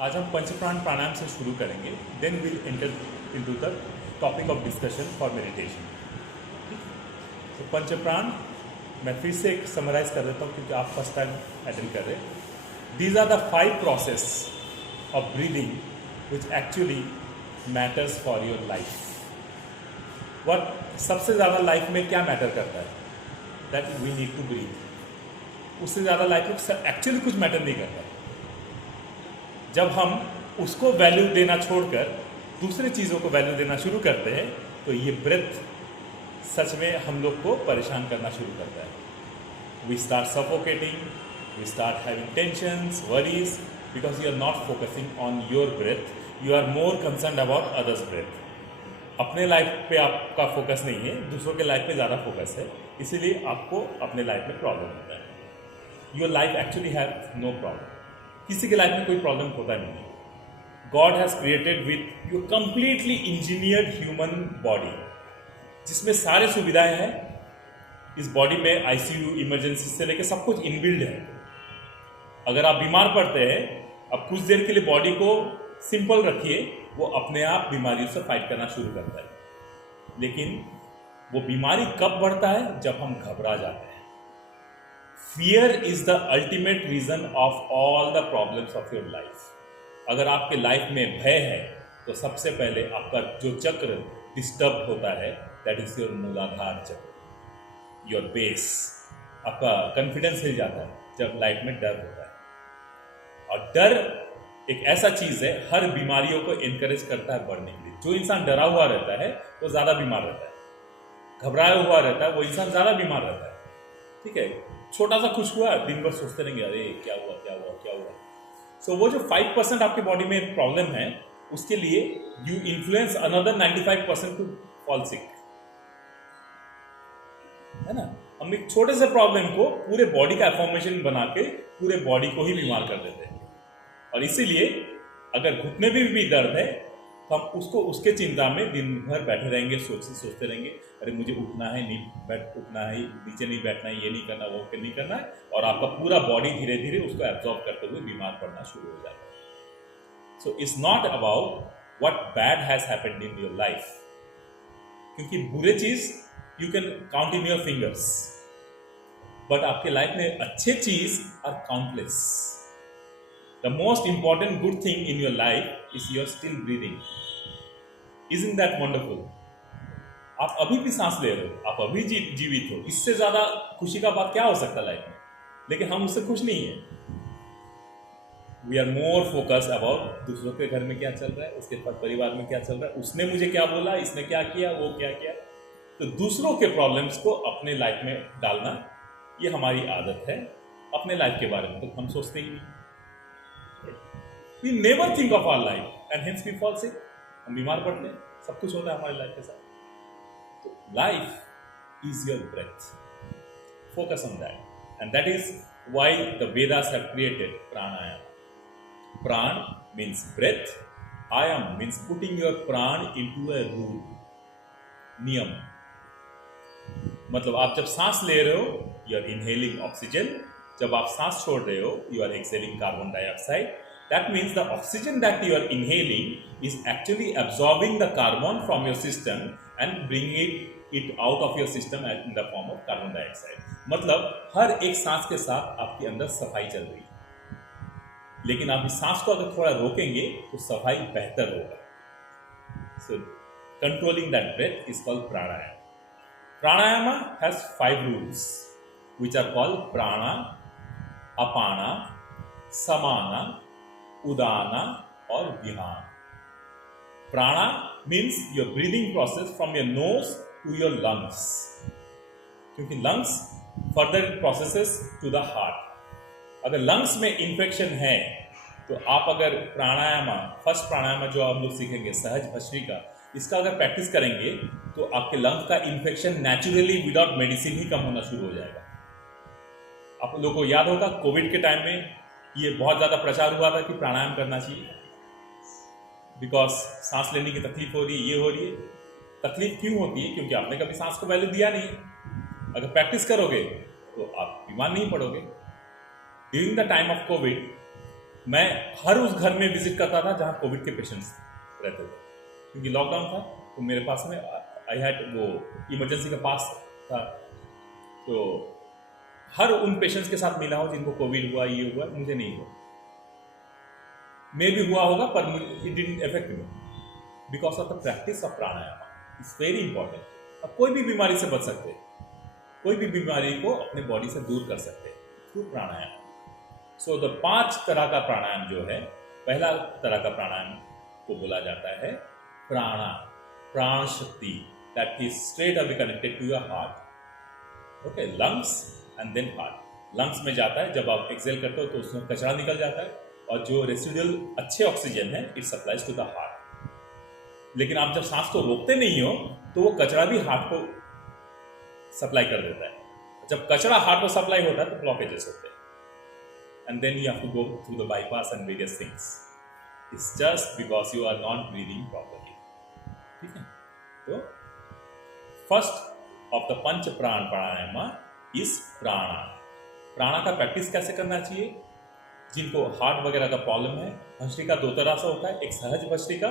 आज हम पंचप्राण प्राणायाम से शुरू करेंगे, then will enter into the topic of discussion for meditation. तो पंचप्राण मैं फिर से एक समराइज कर देता हूँ क्योंकि आप फर्स्ट टाइम अटेंड कर रहे हैं। These are the 5 process of breathing which actually matters for your life. What सबसे ज़्यादा लाइफ में क्या मैटर करता है? That we need to breathe. उससे ज़्यादा लाइफ में एक्चुअली कुछ मैटर नहीं करता है। जब हम उसको वैल्यू देना छोड़कर दूसरे चीज़ों को वैल्यू देना शुरू करते हैं तो ये ब्रेथ सच में हम लोग को परेशान करना शुरू करता है। We start suffocating, we start having tensions, worries, because you are not focusing on your breath, you are more concern about others breath. अपने लाइफ पे आपका फोकस नहीं है, दूसरों के लाइफ पे ज़्यादा फोकस है, इसीलिए आपको अपने लाइफ में प्रॉब्लम होता है। Your life actually have no problem. किसी के लाइफ में कोई प्रॉब्लम होता नहीं है। God has created with you completely engineered human body, जिसमें सारे सुविधाएं हैं। इस बॉडी में आईसीयू, इमरजेंसी से लेकर सब कुछ इनबिल्ड है। अगर आप बीमार पड़ते हैं, अब कुछ देर के लिए बॉडी को सिंपल रखिए, वो अपने आप बीमारियों से फाइट करना शुरू करता है। लेकिन वो बीमारी कब बढ़ता है? जब हम घबरा जाते हैं। Fear is the ultimate reason of all the problems of your life. अगर आपके लाइफ में भय है तो सबसे पहले आपका जो चक्र डिस्टर्ब होता है, दैट इज योर मूलाधार चक्र, योर बेस। आपका कॉन्फिडेंस हिल जाता है जब लाइफ में डर होता है। और डर एक ऐसा चीज है, हर बीमारियों को एनकरेज करता है बढ़ने के लिए। जो इंसान डरा हुआ रहता है वो ज्यादा बीमार रहता है, घबराया हुआ रहता है वो इंसान ज्यादा बीमार रहता है। ठीक है, छोटा सा कुछ हुआ, दिन भर सोचते रहेंगे, अरे क्या हुआ क्या हुआ क्या हुआ। सो वो जो 5% आपके बॉडी में प्रॉब्लम है, उसके लिए you influence another 95% to fall sick, है ना। हम एक छोटे से प्रॉब्लम को पूरे बॉडी का फॉर्मेशन बना के पूरे बॉडी को ही बीमार कर देते हैं। और इसीलिए अगर घुटने में भी दर्द है तो हम उसको उसके चिंता में दिन भर बैठे रहेंगे, सोचते रहेंगे, अरे मुझे उठना है, नहीं उठना है, नीचे नहीं बैठना है, ये नहीं करना, वो नहीं करना है। और आपका पूरा बॉडी धीरे धीरे उसको एब्जॉर्ब करते हुए बीमार पड़ना शुरू हो जाता है। So it's not about what bad has happened in your life, क्योंकि बुरे चीज you can count in your fingers, but आपके लाइफ में अच्छे चीज are countless. The most important good thing in your life is you're still breathing. Isn't that wonderful? आप अभी भी सांस ले रहे हो, आप अभी जीवित हो। इससे ज्यादा खुशी का बात क्या हो सकता है लाइफ में? लेकिन हम उससे खुश नहीं है। We are more focused about दूसरों के घर में क्या चल रहा है, उसके परिवार में क्या चल रहा है, उसने मुझे क्या बोला, इसने क्या किया, वो क्या किया। तो दूसरों के प्रॉब्लम्स को अपने लाइफ में डालना, ये हमारी आदत है। अपने लाइफ के बारे में तो हम सोचते ही नहीं। We never think of our life and hence we fall sick. हम बीमार पड़ते हैं, सब कुछ होता है हमारी लाइफ के साथ। तो life is your breath, focus on that, and that is why the Vedas have created pranayama. Prana means breath, ayama means putting your prana into a rule, niyam. मतलब आप जब सांस ले रहे हो, यू आर इनहेलिंग ऑक्सीजन, जब आप सांस छोड़ रहे हो, you are exhaling carbon dioxide. That means the oxygen that you are inhaling is actually absorbing the carbon from your system and bringing it out of your system in the form of carbon dioxide. मतलब हर एक सांस के साथ आपके अंदर सफाई चल रही है, लेकिन आप इस सांस को अगर थोड़ा रोकेंगे तो सफाई बेहतर होगा। So controlling that breath is called pranayama. Pranayama has 5 rules which are called prana, apana, samana, Udana और विहान। Prana means your breathing process from your nose to your lungs, क्योंकि lungs further processes to the heart. अगर lungs में infection है तो आप अगर प्राणायाम, first प्राणायाम जो आप लोग सीखेंगे सहज भस्त्रिका, इसका अगर प्रैक्टिस करेंगे तो आपके लंग्स का इंफेक्शन नेचुरली विदाउट मेडिसिन ही कम होना शुरू हो जाएगा। आप लोगों को याद होगा कोविड के टाइम में ये बहुत ज़्यादा प्रचार हुआ था कि प्राणायाम करना चाहिए, बिकॉज सांस लेने की तकलीफ हो रही है, ये हो रही है। तकलीफ क्यों होती है? क्योंकि आपने कभी सांस को वैल्यू दिया नहीं। अगर प्रैक्टिस करोगे तो आप बीमार नहीं पड़ोगे। During the time of COVID मैं हर उस घर में विजिट करता था जहाँ कोविड के पेशेंट्स रहते थे, क्योंकि लॉकडाउन था तो मेरे पास में आई हैड वो इमरजेंसी का पास था। तो हर उन पेशेंट्स के साथ मिला हूँ जिनको कोविड हुआ, ये हुआ, मुझे नहीं हुआ। मे भी हुआ होगा पर it didn't affect me because of the practice of pranayama. It's very important. अब कोई भी बीमारी से बच सकते हैं, कोई भी बीमारी को अपने बॉडी से दूर कर सकते हैं थ्रू प्राणायाम। सो द 5 तरह का प्राणायाम जो है, पहला तरह का प्राणायाम को बोला जाता है प्राणा, प्राण शक्ति, that is straight away connected to your heart. Okay, lungs and then heart. Lungs में जाता है, जब आप एक्सेल करते हो तो उसमें कचरा निकल जाता है, और जो रेसिडुअल अच्छे ऑक्सीजन है it supplies to the heart. लेकिन आप जब सांस को रोकते नहीं हो तो वो कचरा भी हार्ट को सप्लाई कर देता है। जब कचरा हार्ट को सप्लाई होता है तो ब्लॉकेजेस होते हैं, and then you have to go through the bypass and various things. It's just because you are not breathing properly. ठीक है, तो फर्स्ट ऑफ द पंच प्राण प्राणायाम इज प्राणा। प्राणा का प्रैक्टिस कैसे करना चाहिए? जिनको हार्ट वगैरह का प्रॉब्लम है, भस्त्रिका 2 तरह से होता है, एक सहज भस्त्रिका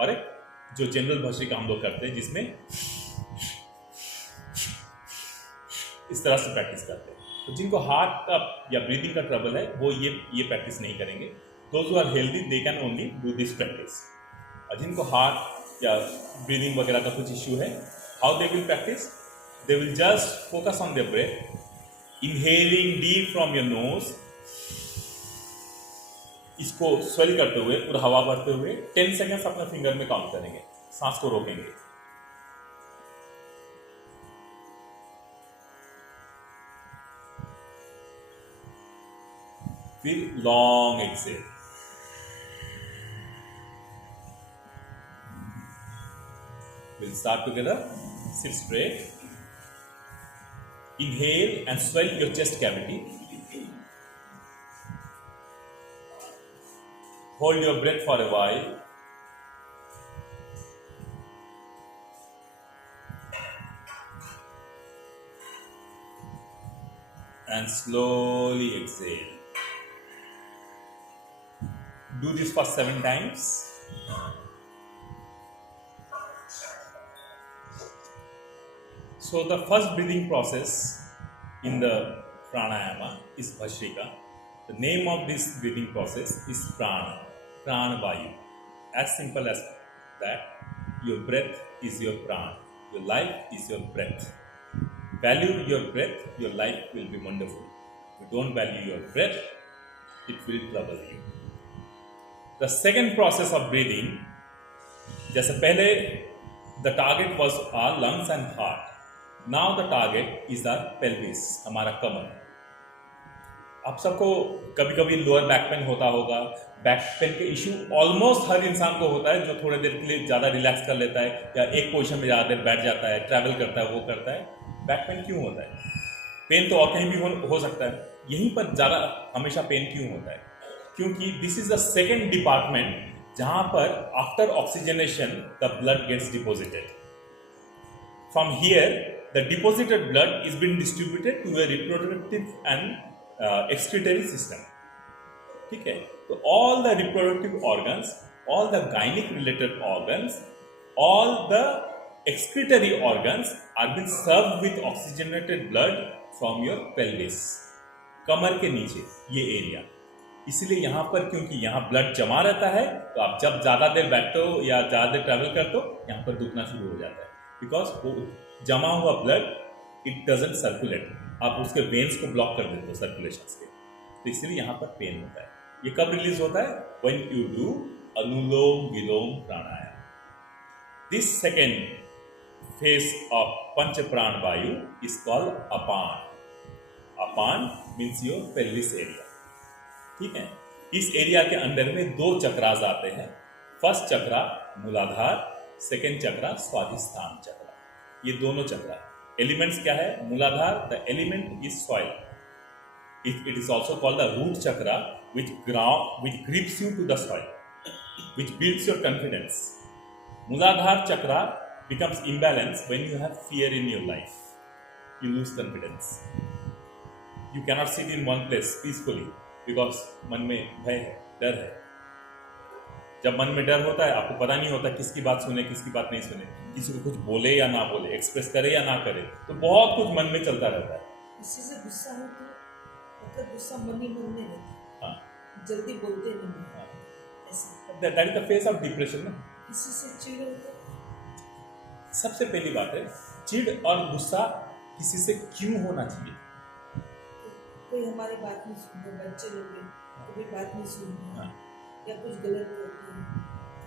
और एक जो जनरल भस्त्रिका हम लोग करते हैं जिसमें इस तरह से प्रैक्टिस करते हैं। तो जिनको हार्ट का या ब्रीदिंग का ट्रबल है वो ये प्रैक्टिस नहीं करेंगे। Those who are healthy they can only do this practice. और जिनको हार्ट या ब्रीदिंग वगैरह का कुछ इश्यू है, how they will practice? They will just focus on their breath, inhaling deep from your nose, इसको स्वेल करते हुए, पूरा हवा भरते हुए 10 सेकेंड्स अपने फिंगर में काउंट करेंगे, सांस को रोकेंगे। फिर long exhale, we'll start together. Sit straight, inhale and swell your chest cavity, hold your breath for a while, and slowly exhale. Do this for 7 times. So the first breathing process in the pranayama is Bhastrika. The name of this breathing process is prana, prana vayu. As simple as that. Your breath is your prana. Your life is your breath. Value your breath, your life will be wonderful. If you don't value your breath, it will trouble you. The second process of breathing, जैसे पहले the target was our lungs and heart. Now the target is our pelvis, हमारा कमर। आप सबको कभी कभी lower back pain होता होगा। Back pain के इश्यू ऑलमोस्ट हर इंसान को होता है जो थोड़े देर के लिए ज़्यादा रिलैक्स कर लेता है या एक पोजीशन में ज़्यादा देर बैठ जाता है, ट्रैवल करता है, वो करता है। बैक पेन क्यों होता है? पेन तो और कहीं भी हो सकता है, यहीं पर ज़्यादा हमेशा पेन क्यों होता है? क्योंकि this is the second department जहाँ पर after oxygenation the blood gets deposited. From here the deposited blood is been distributed to a reproductive and excretory system. ठीक है, तो all the reproductive organs, all the gynaec related organs, all the excretory organs are being served with oxygenated blood from your pelvis, कमर के नीचे ये area. इसलिए यहाँ पर क्योंकि यहाँ ब्लड जमा रहता है तो आप जब ज़्यादा देर बैठते हो या ज़्यादा देर ट्रैवल करते हो यहाँ पर दुखना शुरू हो जाता है, बिकॉज वो जमा हुआ ब्लड इट डजंट सर्कुलेट, आप उसके वेन्स को ब्लॉक कर देते हो सर्कुलेशन के, तो इसलिए यहाँ पर पेन होता है। ये कब रिलीज होता है? When you do anulom vilom pranayama. This second phase of panch pran vayu is called apan. Upon means your pelvis area. ठीक है, इस एरिया के अंदर में 2 चक्रास आते हैं। फर्स्ट चक्रा मूलाधार, सेकेंड चक्रा स्वाधिष्ठान चक्रा। ये दोनों चक्रा एलिमेंट्स क्या है? Muladhara, the element is soil, it is also called the root chakra which grips you to the soil, which builds your confidence. Mooladhara chakra becomes imbalanced when you have fear in your life. You lose confidence. You cannot sit in one place peacefully because मन में भय है, डर है। जब मन में डर होता है, आपको पता नहीं होता किसकी बात सुने किसकी बात नहीं सुने, किसी को कुछ बोले या ना बोले, एक्सप्रेस करे या ना करे, तो बहुत कुछ मन में चलता रहता है। किसी से गुस्सा हो तो मतलब गुस्सा मन ही मन में रहता है। हाँ, जल्दी बोलते नहीं हैं। हाँ, ऐसा that is the face of depression ना। किसी से चिढ़ हो तो सबसे पहली बात है, चिढ़ और गुस्सा किसी से क्यों होना चाहिए? कोई हमारी बात नहीं सुनते, बच्चे लोग हैं, कभी बात नहीं सुनते हाँ, या कुछ गलत करते हैं,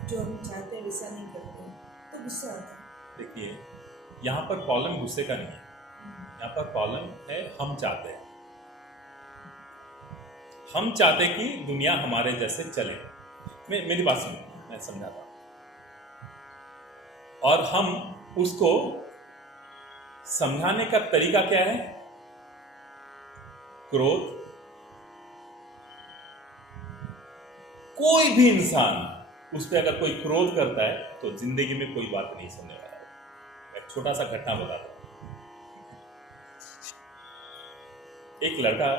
जो हम चाहते हैं वैसा नहीं करते, तो गुस्सा आता है। देखिए, यहाँ पर प्रॉब्लम गुस्से का नहीं है, यहाँ पर प्रॉब्लम है हम चाहते हैं। हम चाहते कि दुनिया हमारे जैसे चले। मेरी बात सुनो, मैं समझाता हूँ। और हम उसको समझाने का तरीका क्या है? क्रोध। कोई भी इंसान उस पर अगर कोई क्रोध करता है तो जिंदगी में कोई बात नहीं सुनने वाला है। मैं एक छोटा सा घटना बताता हूं। एक लड़का,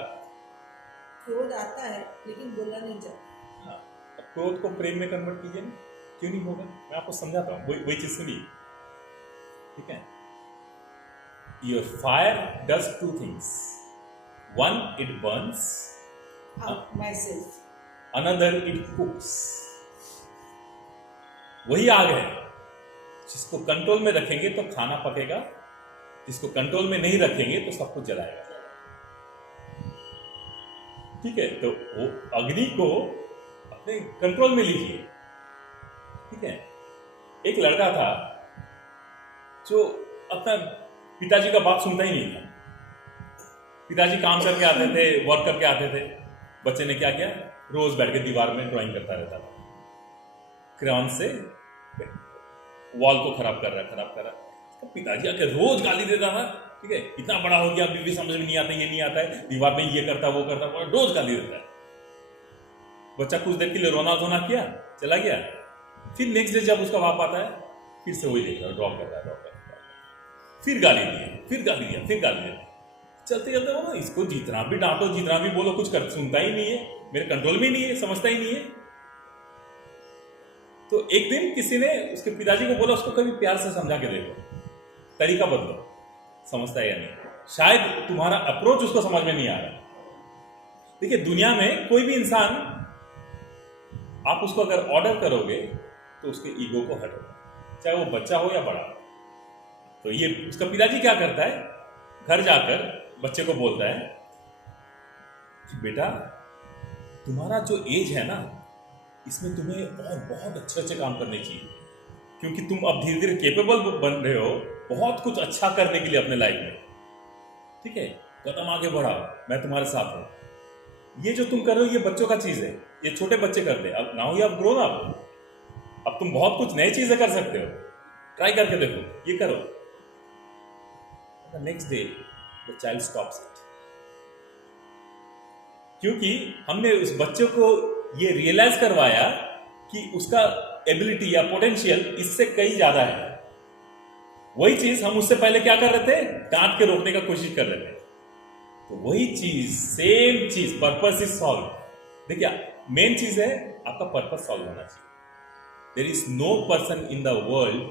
क्रोध आता है लेकिन बोला नहीं जाता। हाँ, अब क्रोध को प्रेम में कन्वर्ट कीजिए ना, क्यों नहीं होगा? मैं आपको समझाता हूँ, वही चीज सुनिए, ठीक है? Your fire does two things, one it Burns, my self, another it कुक्स। वही आग है, जिसको कंट्रोल में रखेंगे तो खाना पकेगा, जिसको कंट्रोल में नहीं रखेंगे तो सब कुछ जलाएगा। ठीक है? तो वो अग्नि को अपने कंट्रोल में लीजिए, ठीक है? एक लड़का था जो अपना पिताजी का बात सुनता ही नहीं था। पिताजी काम करके आते थे, वर्क करके आते थे, बच्चे ने क्या किया, रोज बैठ के दीवार में ड्राइंग करता रहता था, क्रेयॉन से वॉल को खराब कर रहा है। तो पिताजी आके रोज गाली देता था, ठीक है? इतना बड़ा हो गया, अभी भी समझ में नहीं आता, ये नहीं आता है, दीवार में ये करता वो करता, रोज गाली देता है। बच्चा कुछ देर के लिए रोना धोना किया, चला गया। फिर नेक्स्ट डे जब उसका बाप आता है, फिर से वही देख रहा है, ड्रॉ कर रहा है, फिर गाली दिया, फिर गाली दिया, फिर गाली दिया। चलते चलते वो ना, इसको जितना भी डांटो, जितना भी बोलो, कुछ कर सुनता ही नहीं है, मेरे कंट्रोल में नहीं है, समझता ही नहीं है। तो एक दिन किसी ने उसके पिताजी को बोला, उसको कभी प्यार से समझा के देखो, तरीका बदलो, समझता है या नहीं। शायद तुम्हारा अप्रोच उसको समझ में नहीं आ रहा। देखिए, दुनिया में कोई भी इंसान, आप उसको अगर ऑर्डर करोगे तो उसके ईगो को हटो, चाहे वो बच्चा हो या बड़ा। तो ये उसका पिताजी क्या करता है, घर जाकर बच्चे को बोलता है कि बेटा, तुम्हारा जो एज है ना, इसमें तुम्हें और बहुत अच्छे अच्छे काम करने चाहिए, क्योंकि तुम अब धीरे धीरे केपेबल बन रहे हो बहुत कुछ अच्छा करने के लिए अपने लाइफ में, ठीक है? कदम आगे बढ़ाओ, मैं तुम्हारे साथ हूं। ये जो तुम कर रहे हो, ये बच्चों का चीज है, ये छोटे बच्चे करते हैं। अब now you have grown up, अब तुम बहुत कुछ नई चीजें कर सकते हो, ट्राई करके देखो, ये करो। The next day the child stops it, क्योंकि हमने उस बच्चे को ये रियलाइज करवाया कि उसका एबिलिटी या पोटेंशियल इससे कई ज्यादा है। वही चीज हम उससे पहले क्या कर रहे थे, डांट के रोकने का कोशिश कर रहे थे। तो वही चीज, सेम चीज, पर्पस इज सॉल्व। देखिए, मेन चीज है आपका पर्पस सॉल्व होना चाहिए। There is no person in the world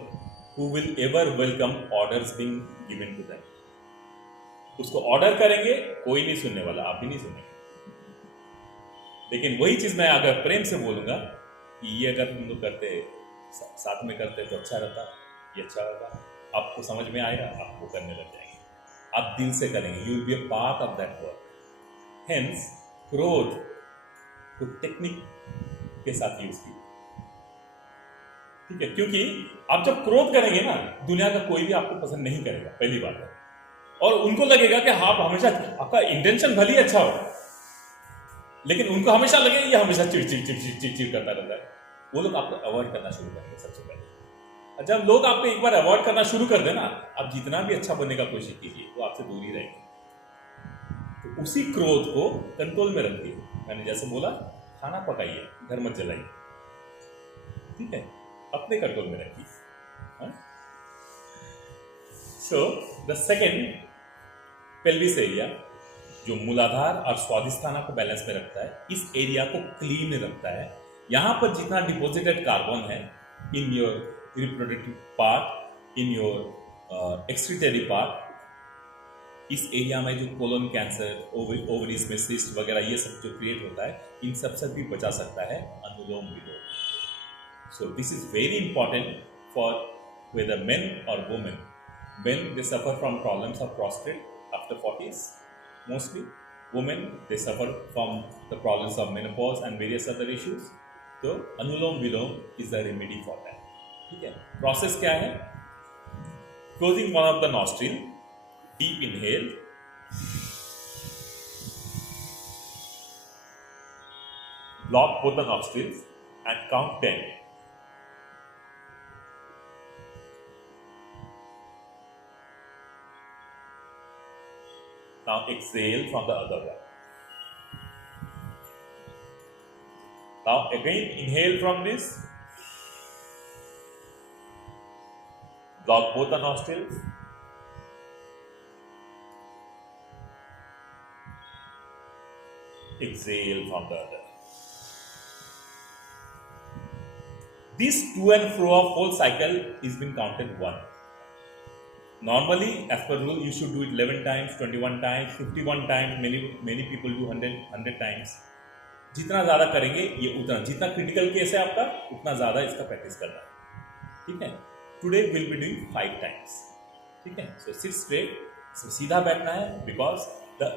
who will ever welcome orders being given to them. उसको ऑर्डर करेंगे, कोई नहीं सुनने वाला, आप भी नहीं सुनेंगे। लेकिन वही चीज मैं अगर प्रेम से बोलूंगा कि ये अगर तुम लोग करते, साथ में करते तो अच्छा रहता, ये अच्छा होगा, आपको समझ में आएगा, आप वो करने लग जाएंगे, आप दिल से करेंगे, you will be a part of that work. Hence क्रोध को टेक्निक के साथ यूज कीजिए, ठीक है? क्योंकि आप जब क्रोध करेंगे ना, दुनिया का कोई भी आपको पसंद नहीं करेगा, पहली बात है। और उनको लगेगा कि आप हमेशा, आपका इंटेंशन भले ही अच्छा हो, लेकिन उनको हमेशा लगे ये हमेशा चिड़ करता रहता है। वो लोग आपको अवॉइड करना शुरू करेंगे सबसे पहले। जब लोग आपको एक बार अवॉइड करना शुरू कर देना, आप जितना भी अच्छा बनने का कोशिश कीजिए, वो आपसे दूर ही रहेंगे। तो उसी क्रोध को कंट्रोल में रखिए। मैंने जैसे बोला, खाना पकाइए, घर मत जलाइए, ठीक है? अपने कंट्रोल में रखिए। सो द सेकेंड, पेल्विस एरिया, जो मूलाधार और स्वादिष्ठाना को बैलेंस में रखता है, इस एरिया को क्लीन रखता है। यहाँ पर जितना डिपॉजिटेड कार्बन है in your reproductive part, in your excretory part, इस एरिया में जो कोलन कैंसर, ओवरीज में सिस्ट वगैरह ये सब जो क्रिएट होता है, इन सब से भी बचा सकता है anulom vilom. So this is very important for whether men और women. Men, they suffer from problems of prostate after 40s mostly. Women, they suffer from the problems of menopause and various other issues. तो अनुलोम विलोम is the remedy for that. ठीक है, process क्या है? Closing one of the nostril, deep inhale, block both the nostrils and count 10. Now exhale from the other one. Now again inhale from this. Block both the nostrils. Exhale from the other. This to and fro of whole cycle is been counted 1. Normally, as per rule, you should do it 11 times, 21 times, 51 times. Many people do 100 times. जितना ज़्यादा करेंगे ये उतना, जितना critical case है आपका उतना ज़्यादा इसका प्रैक्टिस करना है. ठीक है. Today will be doing 5 times. ठीक है. सो सिट स्ट्रेट, सीधा बैठना है, because the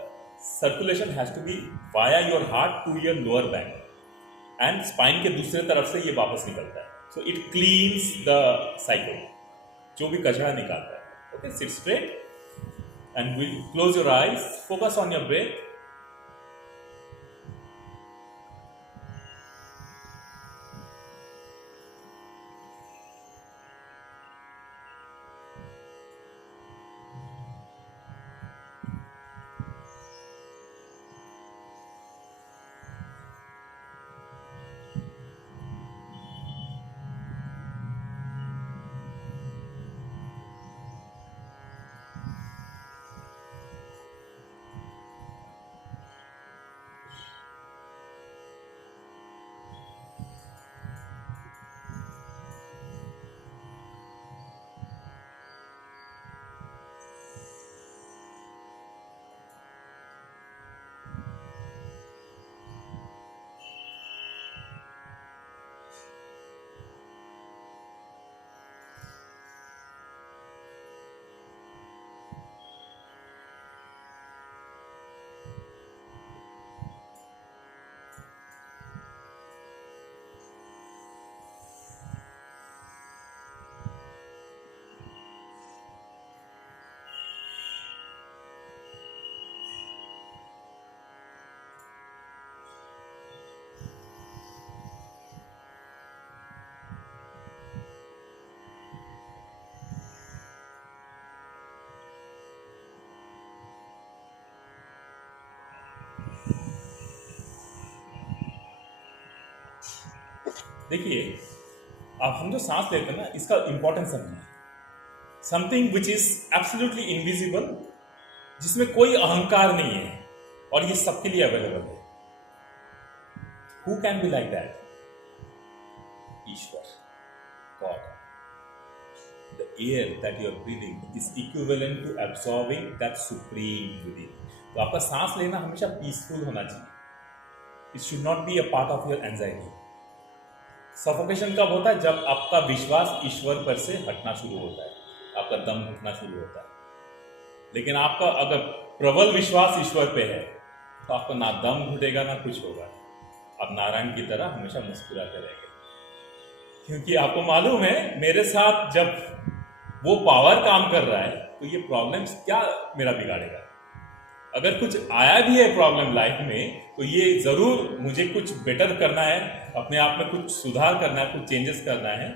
circulation has to be via your heart to your lower back and spine के दूसरे तरफ से ये वापस निकलता है. So it cleans the cycle, जो भी कचरा निकालता है. Okay, sit straight and we'll close your eyes, focus on your breath. देखिए, अब हम जो सांस लेते हैं ना, इसका इंपॉर्टेंस समझिए. Something which is absolutely invisible, जिसमें कोई अहंकार नहीं है और ये सबके लिए अवेलेबल है. Who can be like that? ईश्वर, God. The air that you are breathing is equivalent to absorbing that supreme within. तो आपका सांस लेना हमेशा पीसफुल होना चाहिए. It should not be a part of your anxiety. Suffocation कब होता है? जब आपका विश्वास ईश्वर पर से हटना शुरू होता है, आपका दम घुटना शुरू होता है. लेकिन आपका अगर प्रबल विश्वास ईश्वर पे है तो आपको ना दम घुटेगा ना कुछ होगा. आप नारायण की तरह हमेशा मुस्कुराते रहेंगे, क्योंकि आपको मालूम है मेरे साथ जब वो पावर काम कर रहा है तो ये प्रॉब्लम्स क्या मेरा बिगाड़ेगा. अगर कुछ आया भी है प्रॉब्लम लाइफ में तो ये जरूर मुझे कुछ बेटर करना है, अपने आप में कुछ सुधार करना है, कुछ चेंजेस करना है,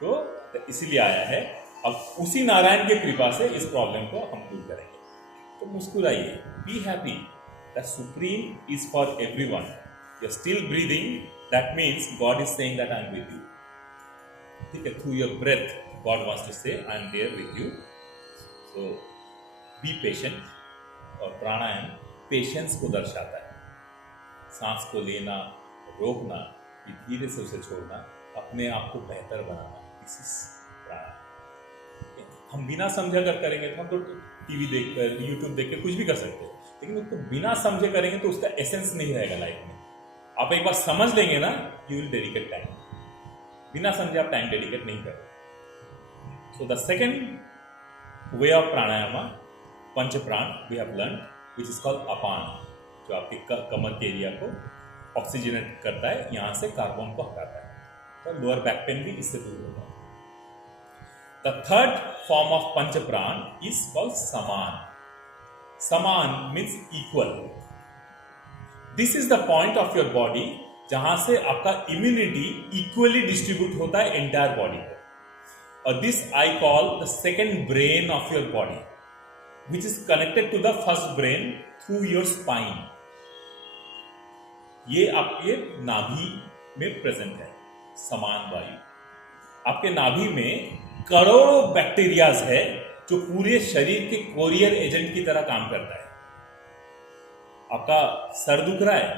तो इसीलिए आया है. अब उसी नारायण की कृपा से इस प्रॉब्लम को हम दूर करेंगे. तो मुस्कुराइए, be happy. The supreme is for everyone. You are still breathing, that means God is saying that I am with you. ठीक है, through your breath God wants to say I am there with you. So be patient. और pranayama patience को दर्शाता है। सांस को लेना, रोकना, फिर धीरे से उसे छोड़ना, अपने आप को बेहतर बनाना, दिस इज प्राणायाम। हम बिना समझे अगर करेंगे तो हम तो टीवी देख कर, यूट्यूब देख कर कुछ भी कर सकते हैं, लेकिन उसको बिना समझे करेंगे तो उसका एसेंस नहीं रहेगा लाइफ में। आप एक बार समझ लेंगे ना, यू विल डेडिकेट टाइम। बिना समझे आप टाइम डेडिकेट नहीं करेंगे। So the second way of pranayama, panch prana, we have learn, which is called apana, जो आपके कमर के एरिया को ऑक्सीजनेट करता है, यहाँ से कार्बन को हटाता है, तो लोअर बैक पेन भी इससे दूर होता है। द थर्ड फॉर्म ऑफ पंच प्राण इज कॉल्ड समान। समान means equal. This is the point of your body जहां से आपका इम्यूनिटी इक्वली डिस्ट्रीब्यूट होता है एंटायर बॉडी को, और this I call the second brain of your body, which is connected to the first brain through your spine. ये आपके नाभि में प्रेजेंट है समान वायु। आपके नाभि में करोड़ों बैक्टीरियाज है जो पूरे शरीर के कोरियर एजेंट की तरह काम करता है। आपका सर दुख रहा है,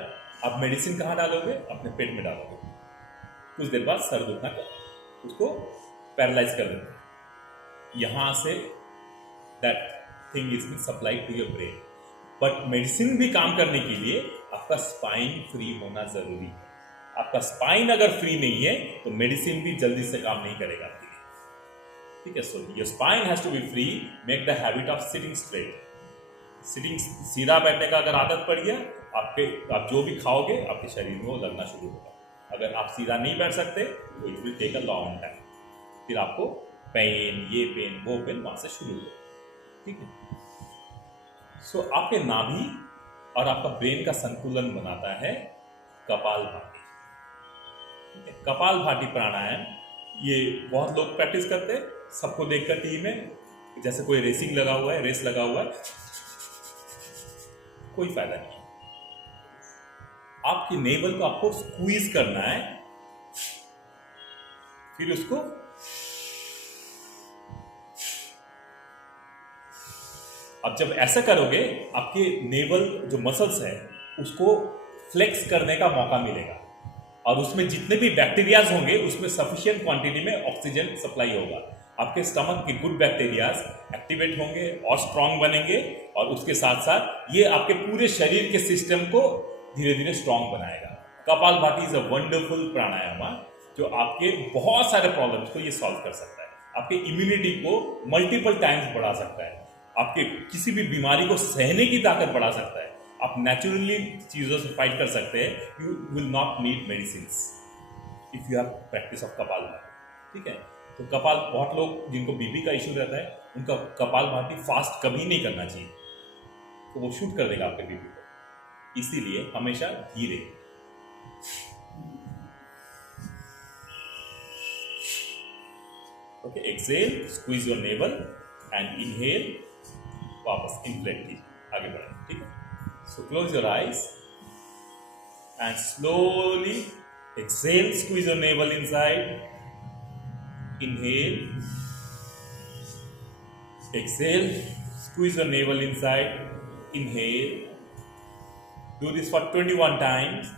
आप मेडिसिन कहाँ डालोगे? अपने पेट में डालोगे। कुछ देर बाद सर दुखना उसको पैरालाइज कर देते हैं। यहां से that thing is being supplied to your brain. But medicine भी काम करने के लिए आपका स्पाइन फ्री होना जरूरी है। आपका स्पाइन अगर फ्री नहीं है तो मेडिसिन भी जल्दी से काम नहीं करेगा आपके लिए, ठीक है। So your spine has to be free. Make the habit of sitting straight. Sitting, सीधा बैठने का अगर आदत पड़ गया, आप जो भी खाओगे आपके शरीर में वो लगना शुरू होगा। अगर आप सीधा नहीं बैठ सकते तो it will take a long time, फिर आपको पेन, ये पेन, वो पेन वहां से शुरू होगा, ठीक है। सो आपके नाभि और आपका ब्रेन का संतुलन बनाता है कपालभाति। कपालभाति प्राणायाम ये बहुत लोग प्रैक्टिस करते हैं, सबको देखकर टीवी में, जैसे कोई रेसिंग लगा हुआ है, रेस लगा हुआ है, कोई फायदा नहीं है। आपकी नेवल को आपको स्क्वीज करना है, फिर उसको अब जब ऐसा करोगे आपके नेवल जो मसल्स है उसको फ्लेक्स करने का मौका मिलेगा, और उसमें जितने भी बैक्टीरियाज होंगे उसमें सफिशिएंट क्वांटिटी में ऑक्सीजन सप्लाई होगा। आपके स्टमक के गुड बैक्टीरियाज एक्टिवेट होंगे और स्ट्रांग बनेंगे, और उसके साथ साथ ये आपके पूरे शरीर के सिस्टम को धीरे धीरे स्ट्रांग बनाएगा। कपालभाति इज अ वंडरफुल प्राणायाम जो आपके बहुत सारे प्रॉब्लम्स को ये सॉल्व कर सकता है। आपके इम्यूनिटी को मल्टीपल टाइम्स बढ़ा सकता है, आपके किसी भी बीमारी को सहने की ताकत बढ़ा सकता है। आप नेचुरली चीजों से फाइट कर सकते हैं। You will not need medicines if you have practice of kapalbhati, ठीक है। तो कपाल, बहुत लोग जिनको बीपी का इशू रहता है उनका कपालभाति फास्ट कभी नहीं करना चाहिए, तो वो शूट कर देगा आपके बीपी को। इसीलिए हमेशा धीरे। Okay, exhale, squeeze your navel and inhale, वापस इन्फ्लेट कीजिए, आगे बढ़ें, ठीक है। So close your eyes and slowly exhale, squeeze your navel inside, inhale, exhale, squeeze your navel inside, inhale. Do this for 21 times.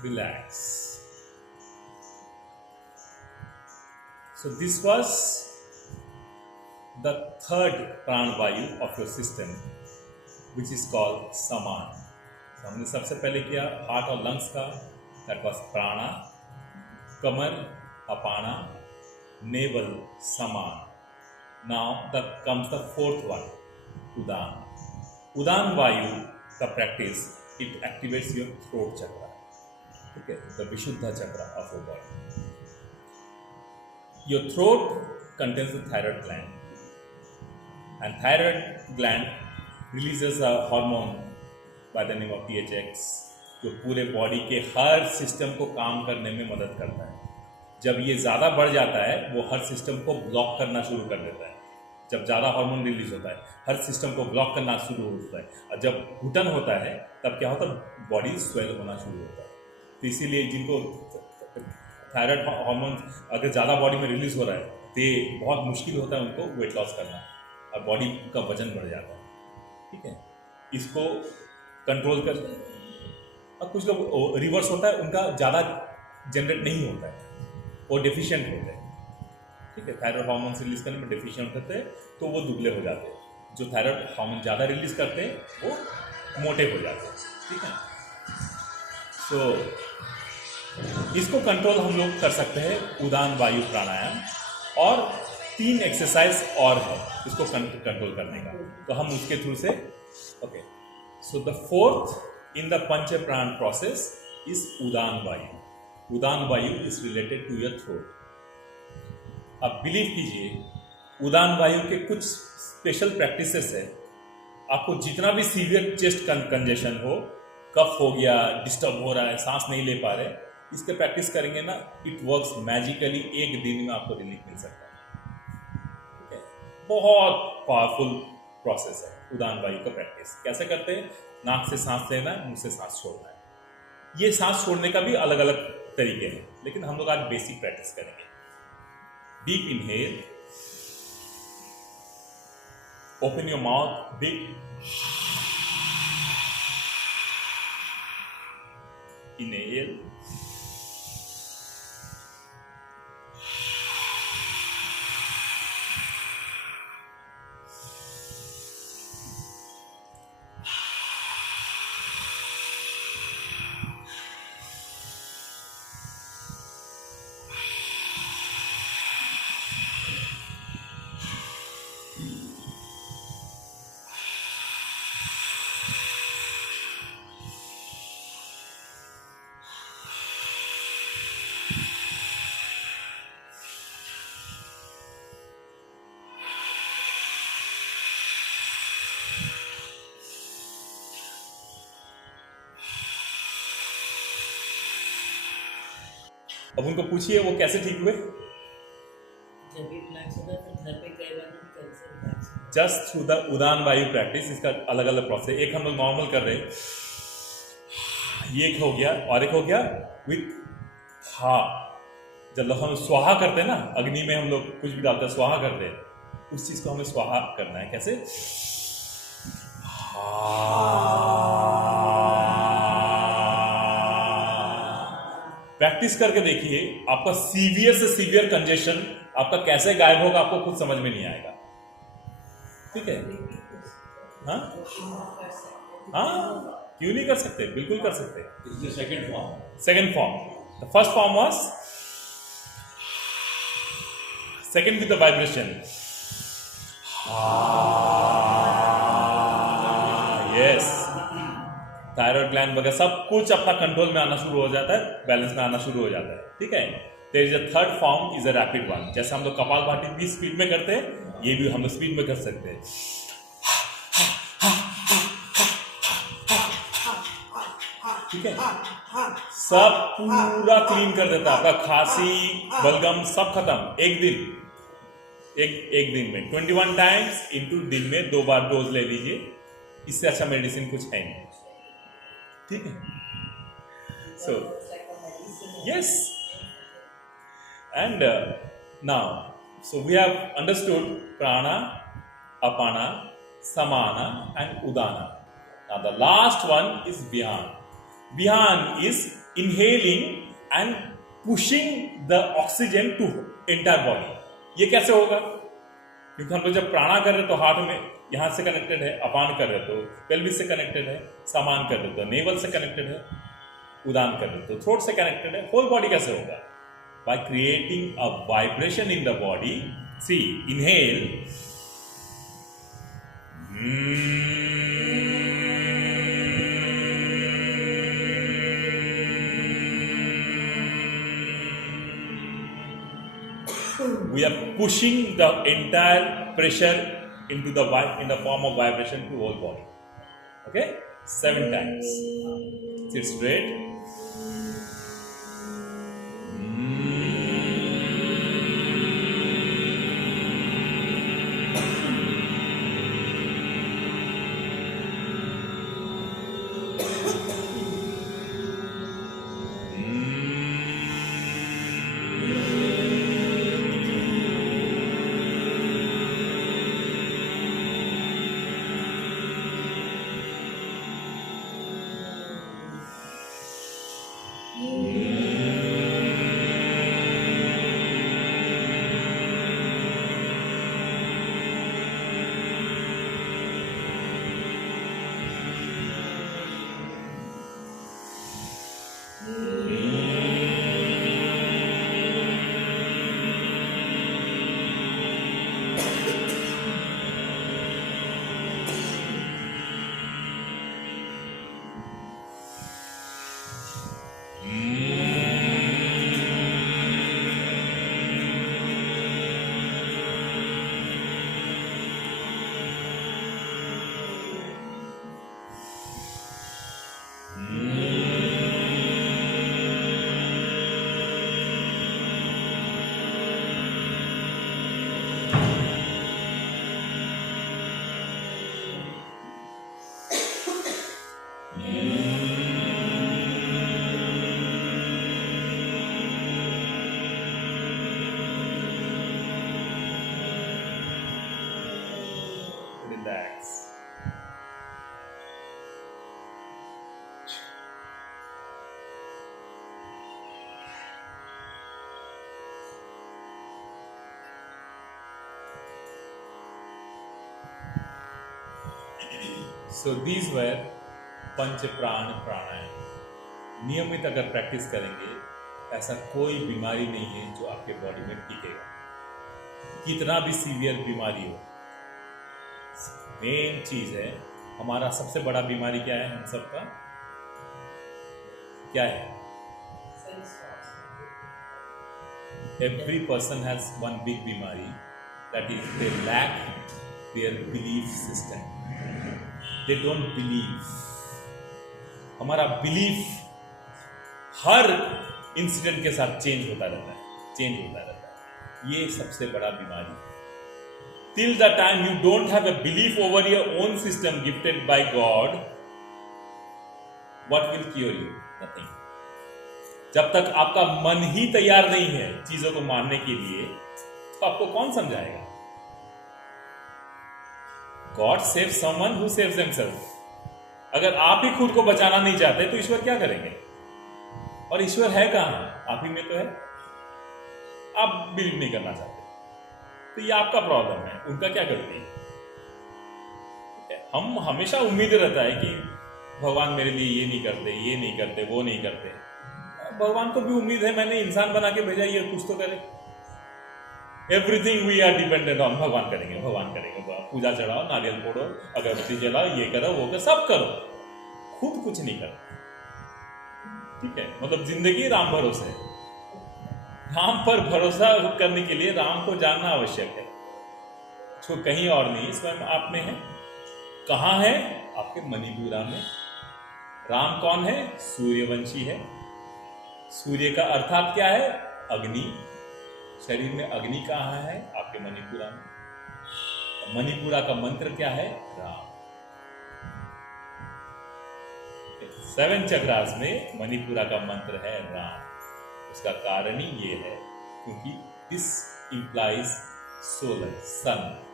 Relax. So this was the third प्राणवायु of your system, which is called saman. So हमने सबसे पहले किया heart और lungs का, that was प्राणा, कमर अपाना, naval saman. Now comes the fourth one, उदान. उदान वायु का practice, it activates your throat chakra. Okay, the Vishuddha chakra of your body. Your throat contains the thyroid gland, and thyroid gland releases a hormone by the name of THX, जो पूरे body के हर system को काम करने में मदद करता है। जब ये ज़्यादा बढ़ जाता है वो हर सिस्टम को ब्लॉक करना शुरू कर देता है। जब ज़्यादा हार्मोन रिलीज होता है हर सिस्टम को ब्लॉक करना शुरू होता है, और जब घुटन होता है तब क्या होता है, बॉडी स्वेल होना शुरू होता है। तो इसीलिए जिनको थायराइड हार्मोन अगर ज़्यादा बॉडी में रिलीज हो रहा है तो बहुत मुश्किल होता है उनको वेट लॉस करना, और बॉडी का वजन बढ़ जाता है। ठीक है, इसको कंट्रोल कर, और कुछ लोग रिवर्स होता है, उनका ज़्यादा जनरेट नहीं होता है, वो डेफिशिएंट होते हैं। ठीक है, थायराइड हार्मोन रिलीज करने में डेफिशिएंट होते हैं तो वो दुबले हो जाते हैं। जो थायराइड हार्मोन ज़्यादा रिलीज करते हैं वो मोटे हो जाते हैं। ठीक है, तो इसको कंट्रोल हम लोग कर सकते हैं उदान वायु प्राणायाम, और 3 एक्सरसाइज और है इसको कंट्रोल करने का, तो हम उसके थ्रू से okay. So the fourth in the panch pran process is udana vayu. Udana vayu is related to your throat. अब बिलीव कीजिए, उदान वायु के कुछ स्पेशल प्रैक्टिसेस है। आपको जितना भी सीवियर चेस्ट कंजेशन हो, कफ हो गया, डिस्टर्ब हो रहा है, सांस नहीं ले पा रहे, इसके प्रैक्टिस करेंगे ना, इट वर्क्स मैजिकली, 1 दिन में आपको रिलीफ मिल सकता है। ठीक है, बहुत पावरफुल प्रोसेस है उदान वायु का प्रैक्टिस। कैसे करते हैं? नाक से सांस लेना है, मुंह से सांस छोड़ना है। ये सांस छोड़ने का भी अलग अलग तरीके हैं, लेकिन हम लोग आज बेसिक प्रैक्टिस करेंगे। Deep inhale, open your mouth big, inhale, अब उनको पूछिए वो कैसे ठीक हुए। जब भी रिलैक्स होता है फिर घर पे कई बार भी कैसे रिलैक्स जस्ट थ्रू द उदान वायु प्रैक्टिस। इसका अलग अलग प्रोसेस, एक हम लोग नॉर्मल कर रहे हैं, ये एक हो गया, और एक हो गया विथ हा। जब हम स्वाहा करते हैं ना, अग्नि में हम लोग कुछ भी डालते हैं, स्वाहा करते हैं, उस चीज को हमें स्वाहा करना है। कैसे? प्रैक्टिस करके देखिए, आपका सीवियर से सीवियर कंजेशन आपका कैसे गायब होगा आपको खुद समझ में नहीं आएगा। ठीक है, हाँ हाँ, क्यों नहीं कर सकते, बिल्कुल कर सकते। Second form, the first form was second with the vibration. Yes, thyroid gland वगैरह सब कुछ अपना कंट्रोल में आना शुरू हो जाता है, बैलेंस में आना शुरू हो जाता है। ठीक है, there is a third form is a rapid one. जैसे हम लोग कपालभाति भी स्पीड में करते हैं, ये भी हम लोग स्पीड में कर सकते हैं। ठीक है, सब पूरा क्लीन कर देता है, आपका खांसी बलगम सब खत्म एक दिन। एक दिन में 21 टाइम्स इंटू दिन में 2 बार डोज ले लीजिए, इससे अच्छा मेडिसिन कुछ है नहीं। ठीक है, सो yes, and now so we have understood prana, apana, samana and udana. Now the last one is vihyan. Vihyan is inhaling and pushing the oxygen to entire body. ये कैसे होगा? क्योंकि हम लोग जब प्राणा कर रहे तो हार्ट में यहां से कनेक्टेड है, अपान कर रहे तो पेल्विस से कनेक्टेड है, समान कर रहे तो नेवल से कनेक्टेड है, उदान कर रहे तो थ्रोट से कनेक्टेड है। होल बॉडी कैसे होगा? By creating a vibration in the body. See, inhale, we are pushing the entire pressure into the in the form of vibration to whole body. Okay, 7 times. Sit straight. Relax. So these were पंच प्राण प्राणायाम. नियमित अगर practice करेंगे ऐसा कोई बीमारी नहीं है जो आपके बॉडी में टिकेगा, कितना भी सीवियर बीमारी हो. मेन चीज है, हमारा सबसे बड़ा बीमारी क्या है हम सबका, क्या है? Every person has one big बीमारी, that is they lack their belief system. They don't believe. हमारा बिलीफ हर इंसिडेंट के साथ चेंज होता रहता है. ये सबसे बड़ा बीमारी है. Till the time you don't have a belief over your own system gifted by God, what will cure you? Nothing. जब तक आपका मन ही तैयार नहीं है चीजों को मानने के लिए, तो आपको कौन समझाएगा? God saves someone who saves themselves. अगर आप ही खुद को बचाना नहीं चाहते तो ईश्वर क्या करेंगे? और ईश्वर है कहां? आप ही में तो है. आप बिलीव नहीं करना चाहते तो ये आपका प्रॉब्लम है, उनका क्या गलती है? हम हमेशा उम्मीद रहता है कि भगवान मेरे लिए ये नहीं करते, ये नहीं करते, वो नहीं करते. भगवान को भी उम्मीद है, मैंने इंसान बना के भेजा, ये कुछ तो करे. Everything we are dependent on. भगवान करेंगे, भगवान करेंगे. पूजा चढ़ाओ, नारियल फोड़ो, अगरबत्ती जलाओ, ये करो, वो करो, सब करो, खुद कुछ नहीं करो. ठीक है, मतलब जिंदगी राम भरोसे. राम पर भरोसा करने के लिए राम को जानना आवश्यक है, जो कहीं और नहीं, स्वयं आप में है. कहां है? आपके मणिपुरा में. राम कौन है? सूर्यवंशी है. सूर्य का अर्थात क्या है? अग्नि. शरीर में अग्नि कहाँ है? आपके मणिपुरा में. मणिपुरा का मंत्र क्या है? राम. 7 चक्रास में मणिपुरा का मंत्र है राम. उसका कारण ही ये है क्योंकि this implies solar, sun.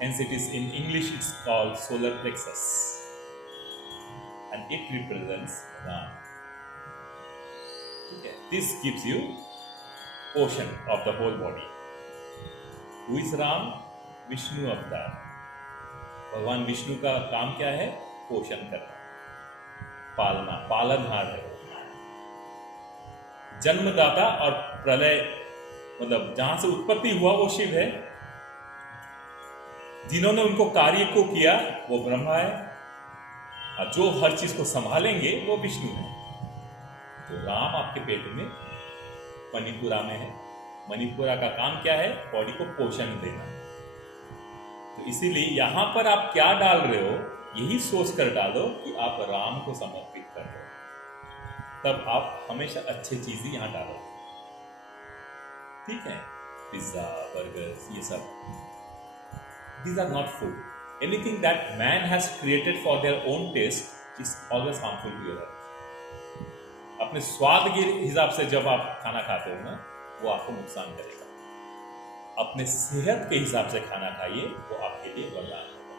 Hence it is in English it's called solar plexus and it represents Ram. Okay. This gives you portion of the whole body. Who is Ram? Vishnu अवतार. भगवान विष्णु का काम क्या है? पोषण करना, पालना, पालनहार है. जन्मदाता और प्रलय, मतलब जहां से उत्पत्ति हुआ वो शिव है. जिन्होंने उनको कार्य को किया वो ब्रह्मा है, और जो हर चीज को संभालेंगे वो विष्णु है. तो राम आपके पेट में मणिपुरा में है. मणिपुरा का काम क्या है? बॉडी को पोषण देना। तो इसीलिए यहां पर आप क्या डाल रहे हो, यही सोच कर डालो कि आप राम को समर्पित कर रहे हो, तब आप हमेशा अच्छी चीजें यहां डालो। ठीक है, पिज्जा, बर्गर, ये सब, these are not food. Anything that man has created for their own taste is always harmful to your health. अपने स्वाद के हिसाब से जब आप खाना खाते हो ना, वो आपको नुकसान करेगा। अपने सेहत के हिसाब से खाना खाइए, वो आपके लिए वरदान होगा।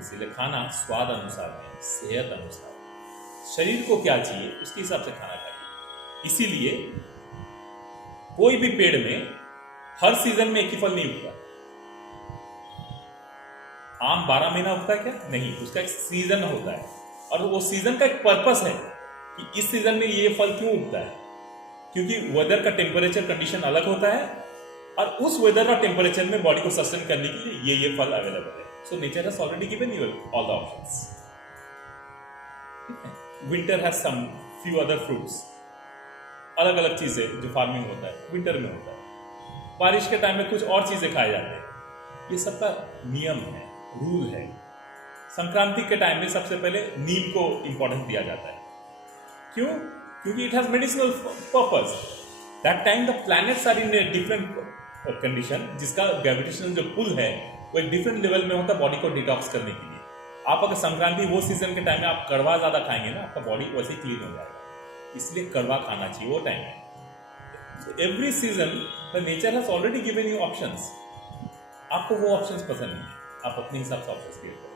इसीलिए खाना स्वाद अनुसार है, सेहत अनुसार, शरीर को क्या चाहिए उसके हिसाब से खाना खाइए। इसीलिए कोई भी पेड़ में हर सीजन में एक ही फल नहीं उगता। आम 12 महीना उगता है क्या? नहीं, उसका एक सीजन होता है, और वो सीजन का एक पर्पस है कि इस सीजन में ये फल क्यों उगता है, क्योंकि वेदर का टेम्परेचर कंडीशन अलग होता है, और उस वेदर का टेम्परेचर में बॉडी को सस्टेन करने के लिए ये फल अवेलेबल है। So nature has already given you all the options. Winter has some few other fruits, अलग अलग चीजें जो फार्मिंग होता है विंटर में होता है। बारिश के टाइम में कुछ और चीजें खाए जाते हैं। ये सबका नियम है, रूल है। संक्रांति के टाइम में सबसे पहले नीम को इंपॉर्टेंस दिया जाता है। क्यों? क्योंकि it has medicinal purpose. That time the planets are in a different condition, जिसका ग्रेविटेशनल जो पुल है वो एक डिफरेंट लेवल में होता है बॉडी को डिटॉक्स करने के लिए। आप अगर संक्रांति वो सीजन के टाइम में आप कड़वा ज्यादा खाएंगे ना, आपका बॉडी वैसे ही क्लीन हो जाएगा, इसलिए कड़वा खाना चाहिए वो टाइम में। Every season the nature has already given you options. आपको वो ऑप्शंस पसंद नहीं है, आप अपने हिसाब से ऑप्शंस क्रिएट करो।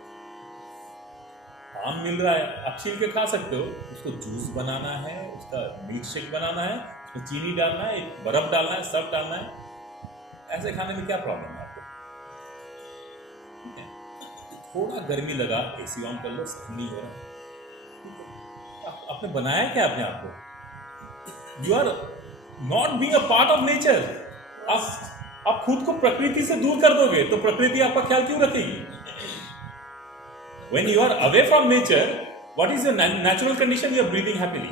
आम मिल रहा है, आप छील के खा सकते हो, उसको जूस बनाना है, उसका मिल्क शेक बनाना है, उसमें चीनी डालना है, बर्फ डालना है, सब डालना है, ऐसे खाने में क्या प्रॉब्लम है आपको? ठीक है, थोड़ा गर्मी लगा, एसी ऑन कर लो, सही नहीं हो रहा, आपने बनाया क्या अपने आप को? You are not being a part of nature. आप खुद को प्रकृति से दूर कर दोगे तो प्रकृति आपका ख्याल क्यों रखेगी? When you are away from nature, what is your natural condition? You are breathing happily.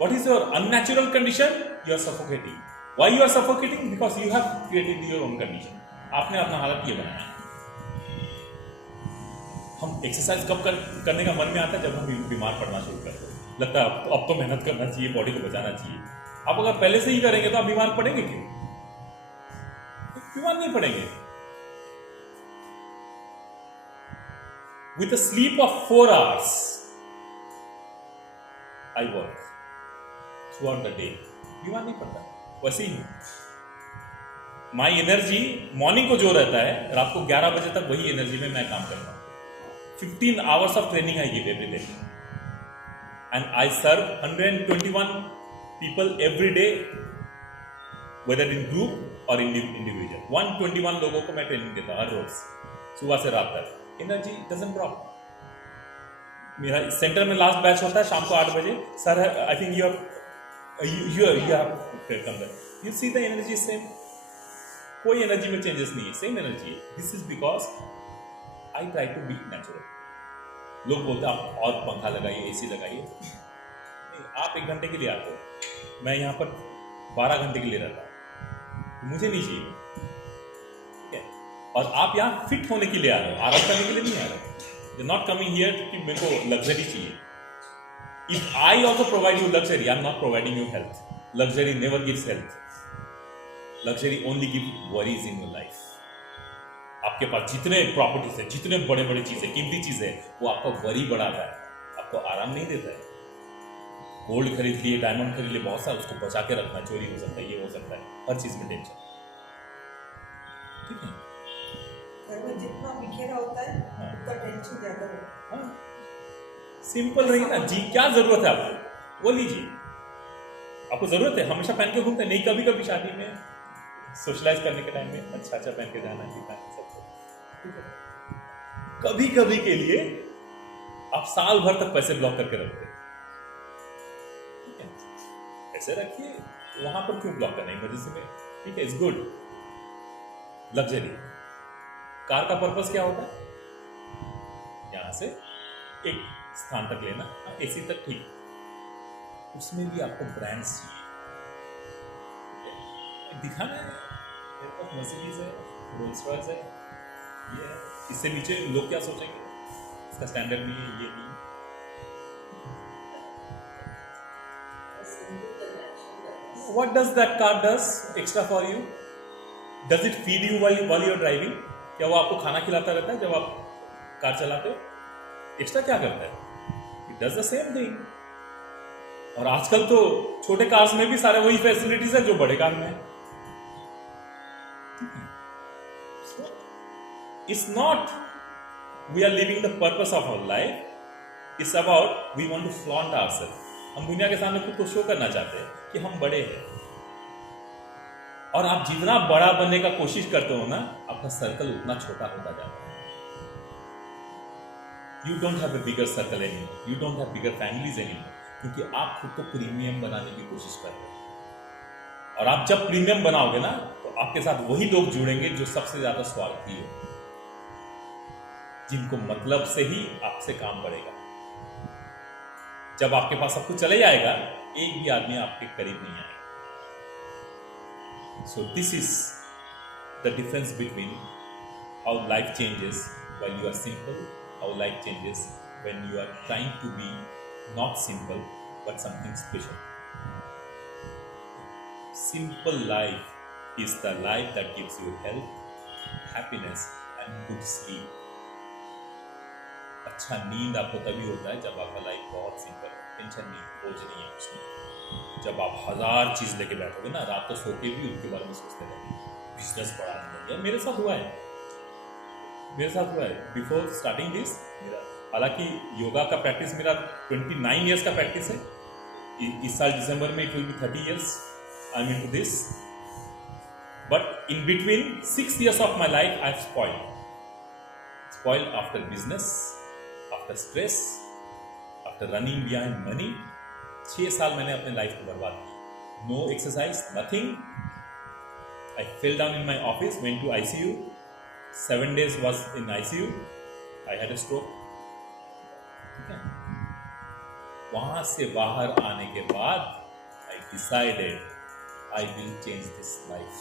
What is your unnatural condition? You are suffocating. Why you are suffocating? Because you have created your own condition. आपने अपना हालत ये बनाया। हम exercise कब करने का मन में आता है? जब हम बीमार पड़ना शुरू करते हैं, लगता है अब तो मेहनत करना चाहिए, बॉडी को बचाना चाहिए। आप अगर पहले से ही करेंगे तो आप बीमार पड़ेंगे क्यों? बीमार नहीं पड़ेंगे। With a sleep of 4 hours, I work throughout the day. बीमार नहीं पड़ता, वैसे ही माई एनर्जी मॉर्निंग को जो रहता है, रात को 11 बजे तक वही एनर्जी में मैं काम करता हूँ। 15 hours of training I give every day, and I serve 121 people every day, whether in group or individual. 121 लोगों को मैं ट्रेनिंग देता हूँ हर रोज, सुबह से रात तक। Energy doesn't drop. मेरा सेंटर में लास्ट बैच होता है शाम को 8 बजे। Sir, I think you see the energy same, कोई एनर्जी में चेंजेस नहीं है, सेम एनर्जी है। This is because I try to be natural. लोग बोलते हैं आप और पंखा लगाइए, एसी लगाइए। आप 1 घंटे के लिए आते हो, मैं यहाँ पर 12 घंटे के लिए रहता हूँ, मुझे नहीं चाहिए। और आप यहाँ फिट होने के लिए आ रहे हो, आराम करने के लिए नहीं आ रहे हो। You're not coming here कि मेरे को लग्जरी चाहिए। If I also provide you luxury, I'm not providing you health. Luxury never gives health. Luxury only gives worries in your life. आपके पास जितने प्रॉपर्टीज है, जितने बड़े बड़े चीजें, कीमती चीजें, वो आपका वरी बढ़ाता है, आपको आराम नहीं देता है। गोल्ड खरीद लिए, डायमंड खरीद लिए, बहुत सारा, उसको बचा के रखना, चोरी हो सकता है, ये हो सकता है, हर चीज में टेंशन। ठीक है, घर में जितना बिखेरा होता है उतना टेंशन ज्यादा होता है। सिंपल रही ना जी, क्या जरूरत है आपको वो लीजिए। आपको जरूरत है हमेशा पहन के घूमते नहीं, कभी कभी शादी में सोशलाइज करने के टाइम में अच्छा पहन के जाना चाहिए सबको। कभी कभी के लिए आप साल भर तक पैसे ब्लॉक करके रखते, ठीक है, पैसे रखिए, वहां पर क्यों ब्लॉक करना इमरजेंसी में? ठीक है, इट्स गुड। लग्जरी कार का पर्पस क्या होता है? यहां से एक स्थान तक लेना, एसी तक, ठीक, उसमें भी आपको ब्रांड्स चाहिए। दिखाना है मेरे पास मर्सिडीज है, रोल्स रॉयस है, ये है, इससे नीचे लोग क्या सोचेंगे, इसका स्टैंडर्ड नहीं है, ये नहीं है। What does that car does extra for you? Does it feed you while you're driving? क्या वो आपको खाना खिलाता रहता है जब आप कार चलाते हो? एक्स्ट्रा क्या करता है? It does the same thing. और आजकल तो छोटे कार्स में भी सारे वही फैसिलिटीज है जो बड़े कार में है। It's not we are living the purpose of our life. It's about we want to flaunt ourselves. हम दुनिया के सामने खुद को शो करना चाहते हैं कि हम बड़े हैं। और आप जितना बड़ा बनने का कोशिश करते हो ना, आपका सर्कल उतना छोटा होता जाता है। You don't have a bigger circle anymore. You don't have bigger families anymore. क्योंकि आप खुद को प्रीमियम बनाने की कोशिश कर रहे हो। और आप जब प्रीमियम बनाओगे ना, तो आपके साथ वही लोग जुड़ेंगे जो सबसे ज्यादा स्वार्थी हो, जिनको मतलब से ही आपसे काम पड़ेगा। जब आपके पास सब कुछ चले जाएगा, एक भी आदमी आपके करीब नहीं आएगा। So this is the difference between how life changes when you are simple, how life changes when you are trying to be not simple but something special. Simple life is the life that gives you health, happiness and good sleep. अच्छा नींद आपको तभी होता है जब आपका life बहुत simple है, टेंशन नहीं, बोझ नहीं है कुछ नहीं। जब आप 1000 चीज लेके बैठोगे ना, रात को सो के भी उनके बारे में सोचते रहोगे, बिजनेस बढ़ा देंगे। मेरे साथ हुआ है बिफोर स्टार्टिंग दिस। हालांकि योगा का प्रैक्टिस मेरा 29 ईयर्स का प्रैक्टिस है। इस साल दिसंबर में it will be 30 years I am into this. But in between 6 years of my life I have spoiled after business, after stress, after running behind money. 6 साल मैंने अपने लाइफ को बर्बाद किया। No exercise, nothing. I fell down in my office, went to ICU. 7 days was in ICU. I had a stroke. ठीक है? वहां से बाहर आने के बाद I decided I will change this life.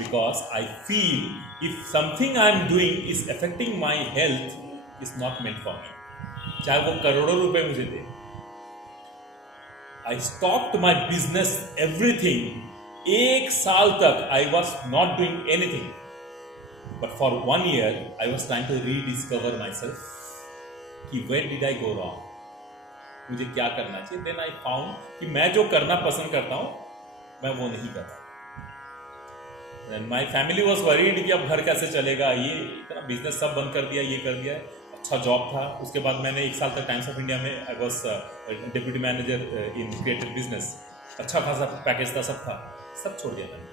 Because I feel if something I am doing is affecting my health, is not meant for me. चाहे वो करोड़ों रुपए मुझे दे। I stopped my business, everything. 1 साल तक I was not doing anything. But for 1 year, I was trying to rediscover myself. कि where did I go wrong? मुझे क्या करना चाहिए? Then I found कि मैं जो करना पसंद करता हूँ, मैं वो नहीं करता। माई फैमिली वॉज वरीड कि अब घर कैसे चलेगा, ये इतना बिजनेस सब बंद कर दिया, ये कर दिया। अच्छा जॉब था। उसके बाद मैंने 1 साल तक टाइम्स ऑफ इंडिया में I was deputy manager in creative business. अच्छा खासा पैकेज था, सब था, सब छोड़ दिया मैंने।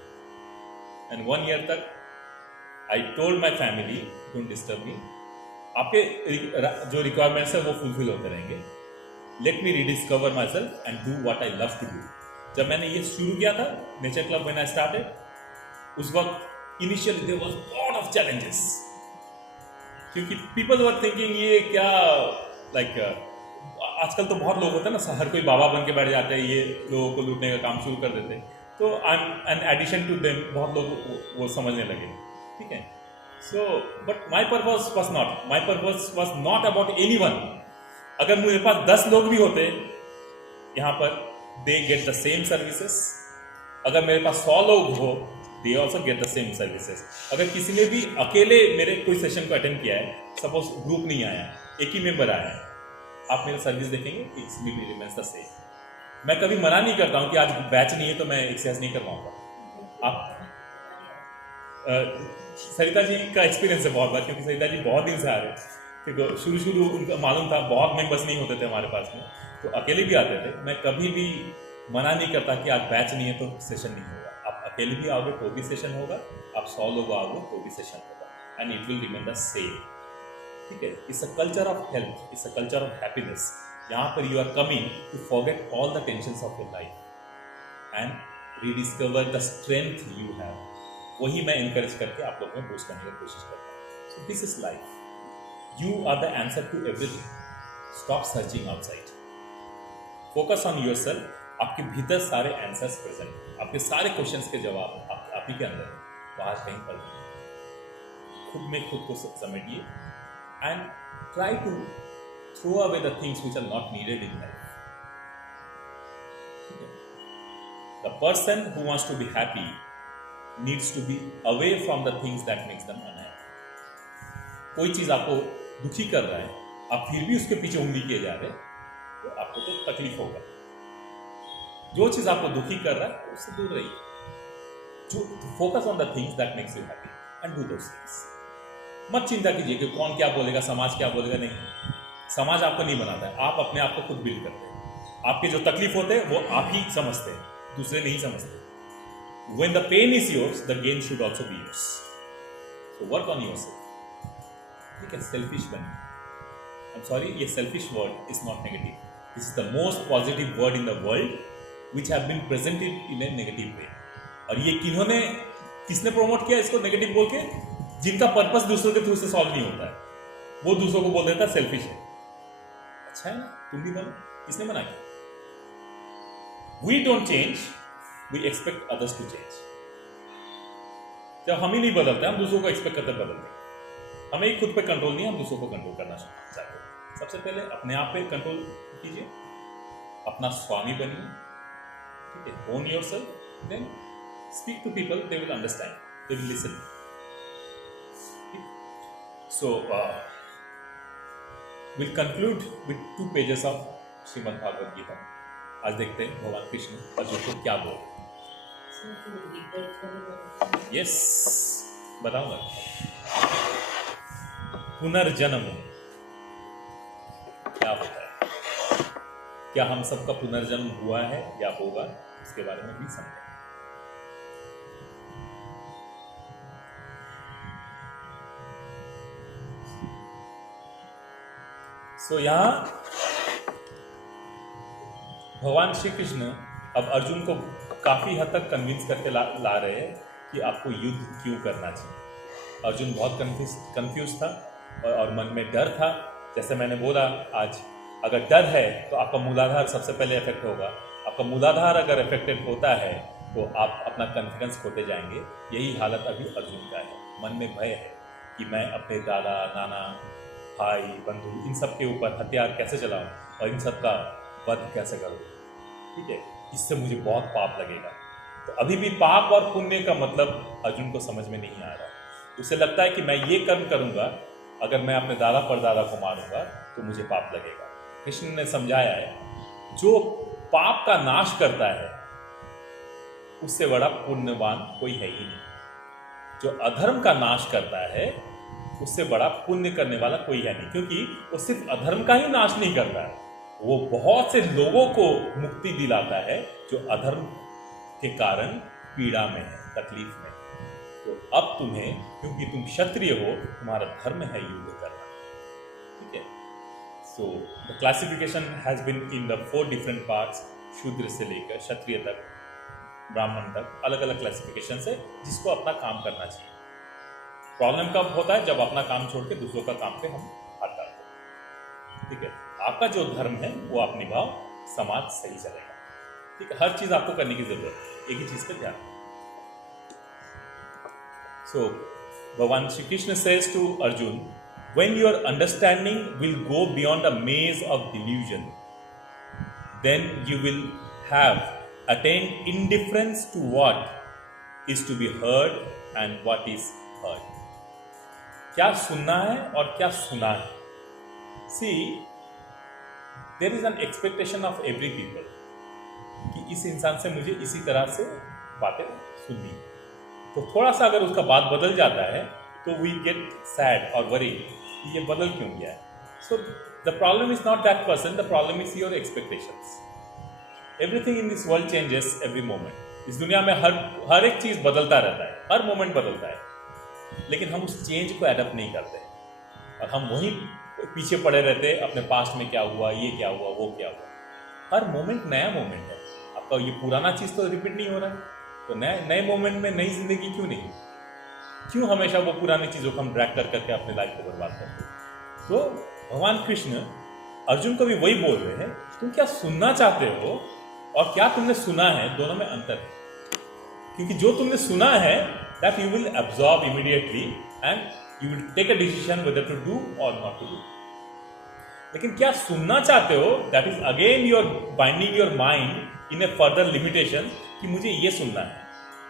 एंड 1 ईयर तक I told my family don't disturb me, आपके जो रिक्वायरमेंट्स है वो फुलफिल होते रहेंगे, let me rediscover my self and do what I love to do. जब मैंने ये शुरू किया था nature club when I started, उस वक्त initially there was lot of challenges, क्योंकि पीपल वर थिंकिंग ये क्या लाइक आजकल तो बहुत लोग होते हैं ना, हर कोई बाबा बन के बैठ जाते हैं, ये लोगों को लूटने का काम शुरू कर देते हैं। तो I am an addition to them, बहुत लोग वो समझने लगे। ठीक है, so but my purpose was not about anyone. अगर मेरे पास 10 लोग भी होते यहाँ पर, they get the same services. अगर मेरे पास 100 लोग हो, they also get the same services. अगर किसी ने भी अकेले मेरे कोई सेशन को अटेंड किया है, सपोज ग्रुप नहीं आया, एक ही मेंबर आया है, आप मेरा सर्विस देखेंगे, इट्स रिमेंस द सेम। मैं कभी मना नहीं करता हूँ कि आज बैच नहीं है तो मैं एक्सरसाइज नहीं कर पाऊंगा। आप सरिता जी का एक्सपीरियंस है बहुत बार, क्योंकि सरिता जी बहुत दिन से आ रहे हैं, क्योंकि शुरू उनका मालूम था, बहुत मेंबर्स नहीं होते थे हमारे पास में, तो अकेले भी आते थे। मैं कभी भी मना नहीं करता कि आज बैच नहीं है तो सेशन नहीं होगा। आप अकेले भी आओगे तो भी सेशन होगा, आप 100 लोग आओगे तो भी सेशन होगा, and it will remain the same. ठीक है, it's a culture of health, it's a culture of happiness. यहाँ पर you are coming to forget all the tensions of your life and rediscover the strength you have. वही मैं encourage करके आप लोगों में बूस्ट करने की कोशिश करता हूँ। So this is life, you are the answer to everything. Stop searching outside, focus on yourself, आपके भीतर सारे आंसर्स प्रेजेंट, आपके सारे क्वेश्चंस के जवाब आप ही के अंदर है, बाहर कहीं पर नहीं। खुद में खुद को समेटिए and try to throw away the things which are not needed in life. The person who wants to be happy needs to be away from the things that makes them unhappy. कोई चीज आपको दुखी कर रहा है, आप फिर भी उसके पीछे उंगली किए जा रहे हैं, तो आपको तो तकलीफ होगा। जो चीज आपको दुखी कर रहा है उससे दूर रहिए। जो focus on the things that makes you happy and do those things. मत चिंता कीजिए कि कौन क्या बोलेगा, समाज क्या बोलेगा, नहीं। समाज आपको नहीं बनाता है, आप अपने आप को खुद बिल्ड करते हैं। आपके जो तकलीफ होते हैं वो आप ही समझते हैं, दूसरे नहीं समझते। When the pain is yours, the gain should also be yours. So work on yourself. ठीक है, selfish बनिए। I'm sorry, ये selfish word is not negative. This is the most positive word in the world, which have been presented in a negative way. और ये किसने promote किया इसको negative बोल के? जिनका पर्पस दूसरों के थ्रू से सॉल्व नहीं होता है, वो दूसरों को बोल देता है सेल्फिश है। अच्छा है ना, तुम भी बनो। किसने मना किया? We don't change, we expect others to change. जब हम ही नहीं बदलते, हम दूसरों को एक्सपेक्ट करते बदलते। हमें ही खुद पे कंट्रोल नहीं है, हम दूसरों को कंट्रोल करना चाहते हैं। सबसे पहले अपने आप पे कंट्रोल कीजिए, अपना स्वामी बनिए। ठीक है, own yourself, then speak to people, they will understand, they will listen. So we'll conclude with 2 pages of Shrimad Bhagavad Gita. आज देखते हैं भगवान कृष्ण अर्जुन को क्या बोल। यस, बताऊंगा। पुनर्जन्म क्या होता है, क्या हम सबका पुनर्जन्म हुआ है या होगा, इसके बारे में भी समझें। सो यहां भगवान श्री कृष्ण अब अर्जुन को काफी हद तक कन्विंस करके ला रहे हैं कि आपको युद्ध क्यों करना चाहिए। अर्जुन बहुत कंफ्यूज था और मन में डर था। जैसे मैंने बोला, आज अगर डर है तो आपका मूलाधार सबसे पहले इफेक्ट होगा। आपका मूलाधार अगर इफेक्टेड होता है तो आप अपना कॉन्फिडेंस खोते जाएंगे। यही हालत अभी अर्जुन का है। मन में भय है कि मैं अपने दादा, नाना, भाई, बंधु, इन सब के ऊपर हथियार कैसे चलाऊं और इन सब का वध कैसे करूं। ठीक है, इससे मुझे बहुत पाप लगेगा। तो अभी भी पाप और पुण्य का मतलब अर्जुन को समझ में नहीं आ रहा। उसे लगता है कि मैं ये कर्म करूंगा, अगर मैं अपने दादा परदादा को मारूंगा तो मुझे पाप लगेगा। कृष्ण ने समझाया है, जो पाप का नाश करता है उससे बड़ा पुण्यवान कोई है ही नहीं। जो अधर्म का नाश करता है उससे बड़ा पुण्य करने वाला कोई है नहीं, क्योंकि वो सिर्फ अधर्म का ही नाश नहीं करता है, वो बहुत से लोगों को मुक्ति दिलाता है जो अधर्म के कारण पीड़ा में है, तकलीफ में। तो अब तुम्हें, क्योंकि तुम क्षत्रिय हो, तुम्हारा धर्म है युद्ध करना। ठीक है, so the classification has been in the 4 different parts. शूद्र से लेकर क्षत्रिय तक, ब्राह्मण तक अलग अलग क्लासिफिकेशन है, जिसको अपना काम करना चाहिए। प्रॉब्लम कब होता है? जब अपना काम छोड़ के दूसरों का काम पे हम हाथ डालते हैं। ठीक है, आपका जो धर्म है वो आप निभाओ, समाज सही चलेगा। ठीक है, हर चीज आपको करने की जरूरत है, एक ही चीज पे ध्यान। So Bhagwan Shri Krishna says to Arjun, when your understanding will go beyond a maze of delusion, then you will have attained indifference to what is to be heard and what is heard. क्या सुनना है और क्या सुना है। See, there is an expectation of every people कि इस इंसान से मुझे इसी तरह से बातें सुननी। तो थोड़ा सा अगर उसका बात बदल जाता है तो वी गेट सैड और वरी, ये बदल क्यों गया है। So the problem is not that person, the problem is your expectations. Everything in this world changes every moment. इस दुनिया में हर एक चीज बदलता रहता है, हर मोमेंट बदलता है, लेकिन हम उस चेंज को एडप्ट नहीं करते और हम वहीं पीछे पड़े रहते हैं। अपने पास्ट में क्या हुआ, ये क्या हुआ, वो क्या हुआ। हर मोमेंट नया मोमेंट है आपका। ये पुराना चीज तो रिपीट नहीं हो रहा है, तो नए मोमेंट में नई जिंदगी क्यों नहीं? क्यों हमेशा वो पुरानी चीजों को हम ड्रैग कर करके अपने लाइफ को बर्बाद करते हैं? तो भगवान कृष्ण अर्जुन को भी वही बोल रहे हैं, तुम क्या सुनना चाहते हो और क्या तुमने सुना है, दोनों में अंतर है। क्योंकि जो तुमने सुना है that you will absorb immediately and you will take a decision whether to do or not to do. लेकिन क्या सुनना चाहते हो, that is again your binding your mind in a further limitation कि मुझे ये सुनना है।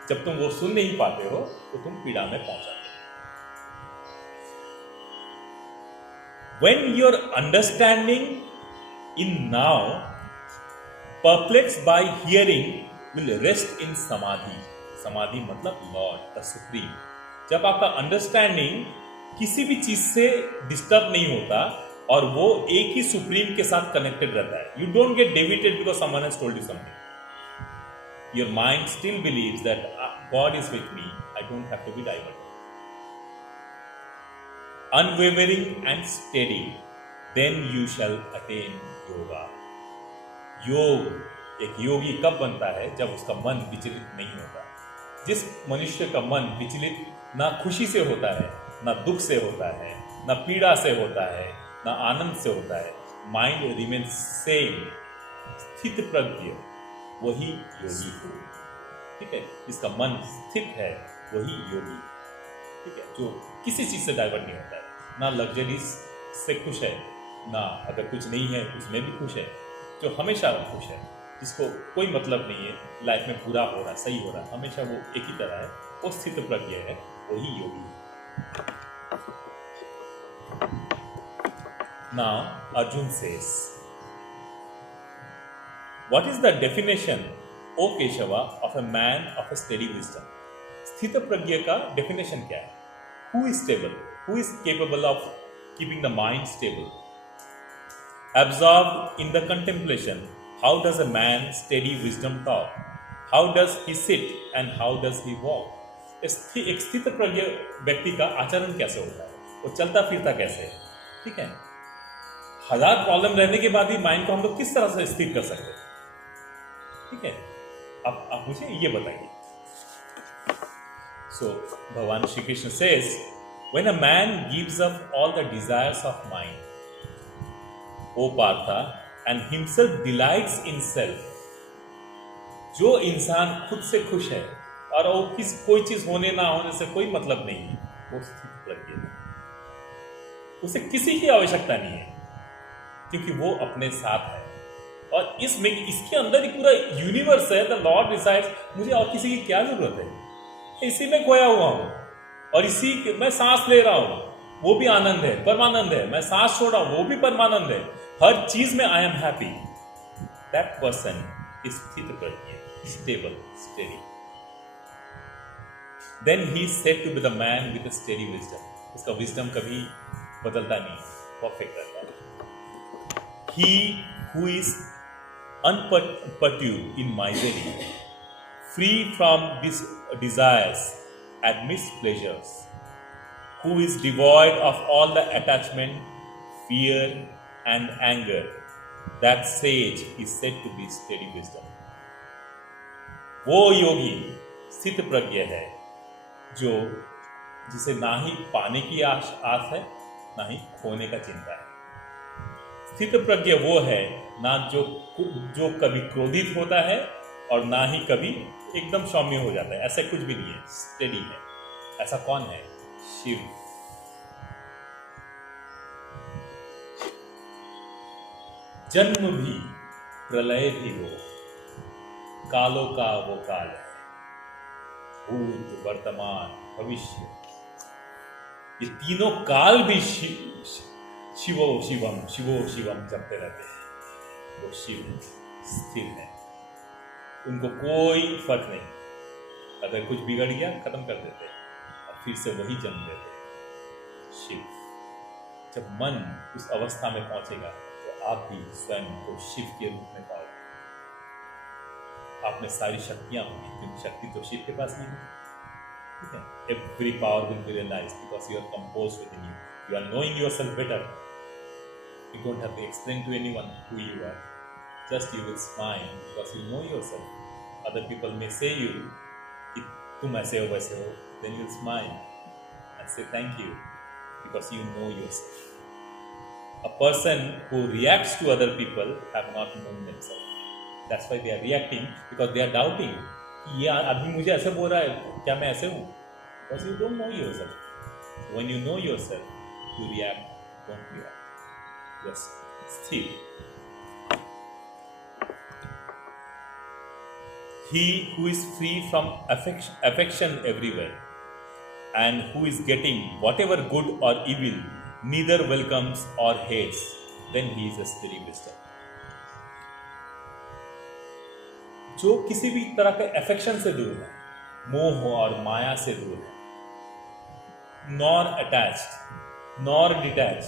जब तुम वो सुन नहीं पाते हो तो तुम पीड़ा में पहुंच जाते हो। When your understanding in now perplexed by hearing will rest in samadhi. समाधि मतलब लॉर्ड द सुप्रीम। जब आपका अंडरस्टैंडिंग किसी भी चीज से डिस्टर्ब नहीं होता और वो एक ही सुप्रीम के साथ कनेक्टेड रहता है, you don't get deviated because someone has told you something. Your mind still believes that God is with me, I don't have to be diverted. Unwavering and steady, then you shall attain yoga. योग, एक योगी कब बनता है, जब उसका मन विचलित नहीं होता। जिस मनुष्य का मन विचलित ना खुशी से होता है, ना दुख से होता है, ना पीड़ा से होता है, ना आनंद से होता है, माइंड रिमेन्स सेम, स्थित प्रज्ञ, वही योगी है। ठीक है, जिसका मन स्थित है वही योगी। ठीक है, जो किसी चीज से डाइवर्ट नहीं होता है, ना लग्जरीज से खुश है, ना अगर कुछ नहीं है उसमें भी खुश है, जो हमेशा खुश है, जिसको कोई मतलब नहीं है लाइफ में बुरा हो रहा है सही हो रहा है, हमेशा वो एक ही तरह है, वो स्थित प्रज्ञ है, वही योगी है। Now Arjun says, what is the definition, O Keshava, of a man of a steady wisdom? स्थित प्रज्ञ का डेफिनेशन क्या है? Who is stable? Who is capable of keeping the mind stable? Absorbed in the contemplation, how does a man steady wisdom talk? How does he sit and how does he walk? एक स्थित प्रज्ञ व्यक्ति का आचरण कैसे होता है, वो चलता फिरता कैसे है। ठीक है, हजार प्रॉब्लम रहने के बाद भी माइंड को हम लोग किस तरह से स्थिर कर सकते हैं। ठीक है, आप मुझे ये बताइए। सो Bhagwan Shri Krishna says, when a man gives up all the desires of mind, O Partha, and himself delights in self, जो इंसान खुद से खुश है और वो कोई चीज होने ना होने से कोई मतलब नहीं है, वो स्थित प्रज्ञ है। उसे किसी की आवश्यकता नहीं है क्योंकि वो अपने साथ है, और इसमें इसके अंदर ही पूरा यूनिवर्स है। द लॉर्ड डिसाइड्स, मुझे और किसी की क्या जरूरत है, इसी में खोया हुआ हूं और इसी मैं सांस ले रहा हूं, वो भी आनंद है, परमानंद है। मैं सांस छोड़ रहा हूं, वो भी परमानंद है। हर चीज में I am happy. That person is sthitaprajna, stable, steady. Then he said to be the man with steady wisdom. उसका विजडम कभी बदलता नहीं, परफेक्ट रहता है। He who is unperturbed in misery, free from desires, amidst pleasures, who is devoid of all the attachment, fear, and anger, that sage is said to be steady wisdom. वो योगी स्थित प्रज्ञ है जो जिसे ना ही पाने की आस है, ना ही खोने का चिंता है। स्थित प्रज्ञ वो है ना जो कभी क्रोधित होता है और ना ही कभी एकदम सौम्य हो जाता है, ऐसा कुछ भी नहीं है, स्टेडी है। ऐसा कौन है? शिव। जन्म भी प्रलय भी वो, कालों का वो काल है, भूत वर्तमान भविष्य, ये तीनों काल भी शिवो शिवम जपते रहते हैं। वो शिव स्थिर है, उनको कोई फर्क नहीं। अगर कुछ बिगड़ गया खत्म कर देते और फिर से वही जन्म देते। शिव। जब मन उस अवस्था में पहुंचेगा तो आप भी स्वयं को शिव के रूप में पाओगे। आप में सारी शक्तियां होंगी, क्योंकि शक्ति तो शिव के पास नहीं है। ठीक है, every power will be realised because you are composed within you, you are knowing yourself better. You don't have to explain to anyone who you are. Just you will smile because you know yourself. Other people may say you, "तुम ऐसे हो वैसे हो," then you'll smile and say thank you because you know yourself. A person who reacts to other people have not known themselves. That's why they are reacting, because they are doubting कि ये अभी मुझे ऐसे बोल रहा है, क्या मैं ऐसे हूँ? Because you don't know yourself. When you know yourself you react, don't react. Yes, स्थिर. He who is free from affection everywhere, and who is getting whatever good or evil, neither welcomes or hates, then he is a steady wisdom. जो किसी भी तरह के affection से दूर है, मोह और माया से दूर है, नॉर अटैच्ड नॉर डिटैच्ड,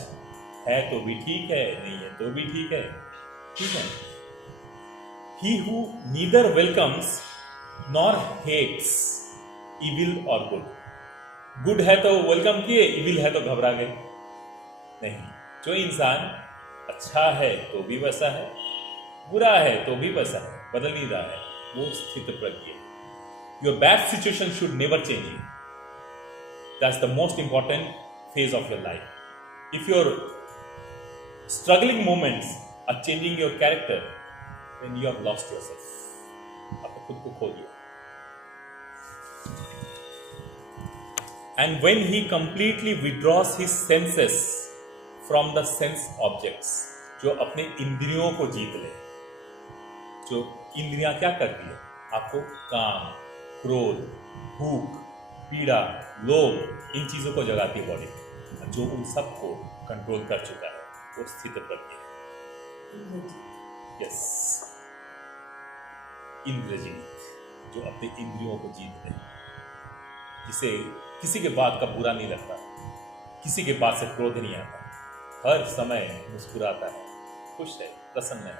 है तो भी ठीक है, नहीं है तो भी ठीक है, ठीक है. He who neither welcomes nor hates evil or good. Good है तो वेलकम किए, evil है तो घबरा गए. नहीं, जो इंसान अच्छा है तो भी वैसा है, बुरा है तो भी वैसा है, बदल नहीं रहा है, वो स्थित प्रज्ञ है. Your bad situation should never change you. That's the most important phase of your life. If your struggling moments are changing your character, then you have lost yourself. आपने खुद को खो दिया. And when he completely withdraws his senses from the sense objects, जो अपने इंद्रियों को जीत ले. जो इंद्रियां क्या करती है? आपको काम, क्रोध, भूख, पीड़ा, लोभ, इन चीजों को जगाती है बॉडी. जो उन सबको कंट्रोल कर चुका है वो स्थित प्रज्ञ है. यस, इंद्रजीत, जो अपने इंद्रियों को जीत ले, जिसे किसी के बात का बुरा नहीं लगता, किसी के बात से क्रोध नहीं आता, हर समय मुस्कुराता है, खुश है, प्रसन्न है,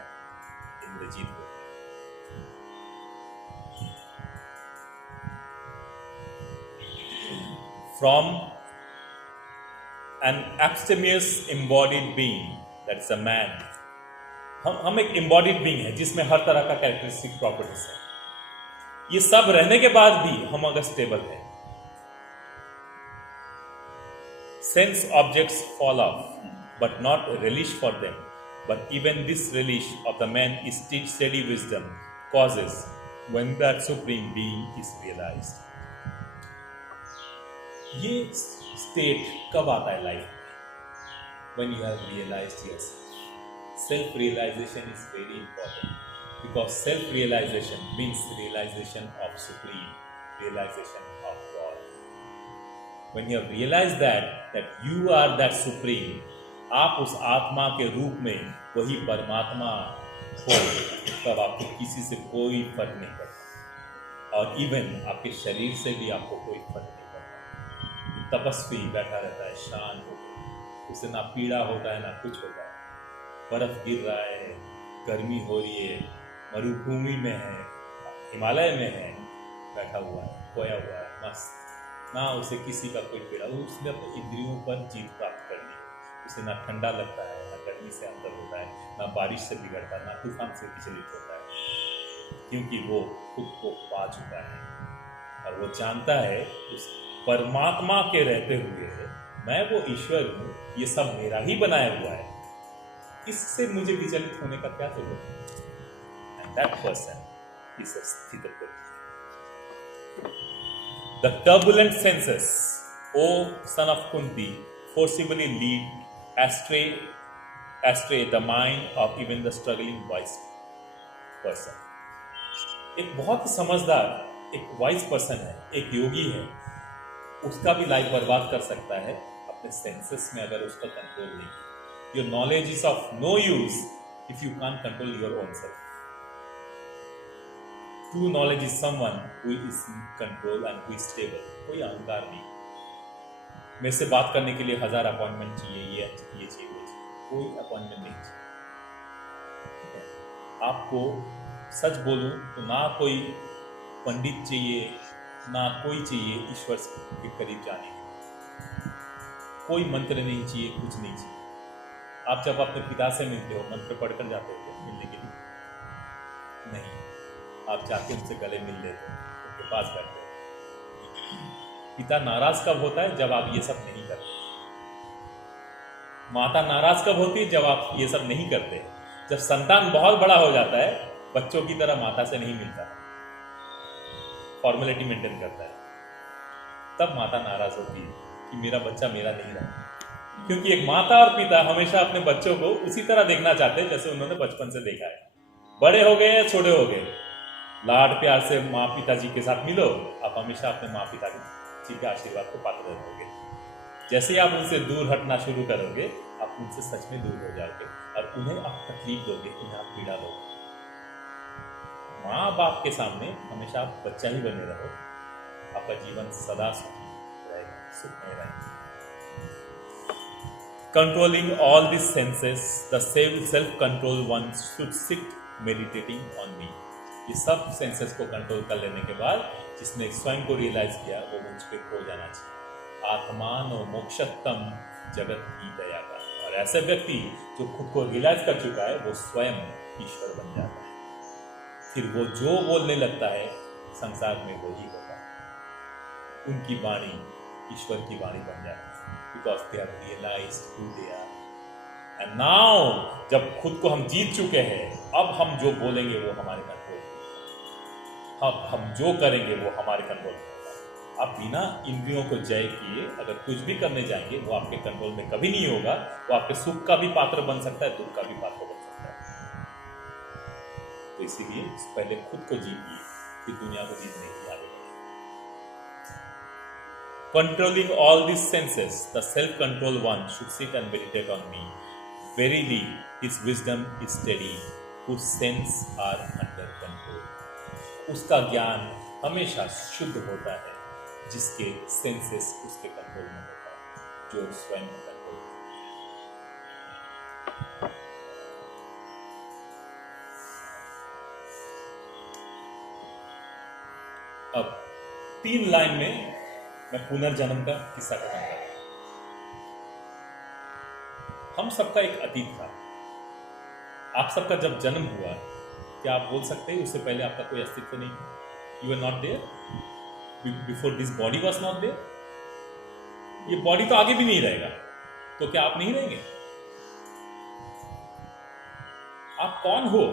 इंद्रजीत को. From an abstemious embodied being, that's a man. हम एक embodied being है जिसमें हर तरह का कैरेक्टरिस्टिक प्रॉपर्टीज है. ये सब रहने के बाद भी हम अगर स्टेबल है, sense objects fall off, but not relish for them. But even this relish of the man is steady wisdom causes when that supreme being is realized. ये स्टेट कब आता है लाइफ में? When you have realized yourself. Self-realization is very important because self-realization means realization of supreme, realization of God. When you have realized that you are that supreme, आप उस आत्मा के रूप में वही परमात्मा हो, तब आपको किसी से कोई फर्क नहीं पड़ता, और इवन आपके शरीर से भी आपको कोई फर्क नहीं पड़ता. तपस्वी बैठा रहता है शांत होकर, उसे ना पीड़ा होता है ना कुछ होता है. बर्फ गिर रहा है, गर्मी हो रही है, मरुभूमि में है, हिमालय में है, बैठा हुआ है, खोया हुआ है, मस्त, ना उसे किसी का कोई पीड़ा. उसने अपने इंद्रियों पर जीत प्राप्त कर ली. उसे ना ठंडा लगता है, ना गर्मी से अंदर होता है, ना बारिश से बिगड़ता है, ना तूफान से विचलित होता है, क्योंकि वो खुद को पा चुका है और वो जानता है उस परमात्मा के रहते हुए मैं वो ईश्वर हूँ, ये सब मेरा ही बनाया हुआ है, इससे मुझे विचलित होने का क्या जरूरत है. And that person is a sthitaprajna. The turbulent senses, O son of Kunti, forcibly lead astray the mind of even the struggling wise person. एक बहुत समझदार, एक वाइज पर्सन है, एक योगी है, उसका भी लाइफ बर्बाद कर सकता है अपने सेंसेस में अगर उसका कंट्रोल नहीं. Your knowledge is of no use if you can't control your own self. True knowledge is someone who is in control and who is stable. कोई अहंकार नहीं. मेरे से बात करने के लिए 1000 अपॉइंटमेंट चाहिए, ये चाहिए, वो चाहिए, कोई अपॉइंटमेंट नहीं चाहिए. ठीक है, आपको सच बोलूं तो ना कोई पंडित चाहिए, ना कोई चाहिए ईश्वर के करीब जाने के लिए, कोई मंत्र नहीं चाहिए, कुछ नहीं चाहिए. आप जब अपने पिता से मिलते हो, मंत्र पढ़कर जाते हो मिलने के लिए? नहीं, आप जाके उनसे गले मिल लेते हो, उनके पास बैठते हो. पिता नाराज कब होता है? जब आप ये सब नहीं करते. माता नाराज कब होती है? जब आप ये सब नहीं करते. जब संतान बहुत बड़ा हो जाता है बच्चों की तरह माता से नहीं मिलता, फॉर्मेलिटी मेंटेन करता है, तब माता नाराज होती है कि मेरा बच्चा मेरा नहीं रहा। क्योंकि एक माता और पिता हमेशा अपने बच्चों को उसी तरह देखना चाहते हैं जैसे उन्होंने बचपन से देखा है। बड़े हो गए या छोटे हो गए, लाड प्यार से माँ पिताजी के साथ मिलो, आप हमेशा अपने माँ पिता जी के आशीर्वाद को पात्र रहोगे। जैसे ही आप उनसे दूर हटना शुरू करोगे, आप उनसे सच में दूर हो जाओगे और उन्हें आप तकलीफ दोगे, उन्हें आप पीड़ा दोगे। माँ बाप के सामने हमेशा आप बच्चा ही बने रहो, आपका जीवन सदा सुखी रहेगा, सुखमय रहेगा। Controlling all these senses, the self-control one should sit meditating on me. ये सब सेंसेस को कंट्रोल कर लेने के बाद जिसने स्वयं को रियलाइज किया वो मुझ पे खो जाना चाहिए। आत्मान और मोक्षतम जगत की दया का। और ऐसे व्यक्ति जो खुद को रियलाइज कर चुका है वो स्वयं ईश्वर बन जाता है। फिर वो जो बोलने लगता है संसार में वो ही होगा। उनकी वाणी ईश्वर की वाणी बन जाती है, because they have realized who they are. And now जब खुद को हम जीत चुके हैं, अब हम जो बोलेंगे वो हमारे कंट्रोल में होगा। अब हम जो करेंगे वो हमारे कंट्रोल में होगा। आप बिना इंद्रियों को जय किए अगर कुछ भी करने जाएंगे वो आपके कंट्रोल में कभी नहीं होगा। वो आपके सुख का भी पात्र बन सकता है, दुख का भी पात्र बन सकता है। तो इसीलिए पहले खुद को जीतिए, फिर दुनिया को जीतने की आगे बढ़े। Controlling all these senses, the self-control one should sit and meditate on me. Verily, his wisdom is steady, whose senses are under control. उसका ज्ञान हमेशा शुद्ध होता है, जिसके सेंसेस उसके कंट्रोल में होता है, जो स्वयं कंट्रोल। अब 3 लाइन में मैं पुनर्जन्म का किस्सा खत्म कर रहा हूं। हम सबका एक अतीत था। आप सबका जब जन्म हुआ, क्या आप बोल सकते हैं उससे पहले आपका कोई अस्तित्व नहीं था? You are not there before this body was not there. ये बॉडी तो आगे भी नहीं रहेगा, तो क्या आप नहीं रहेंगे? आप कौन हो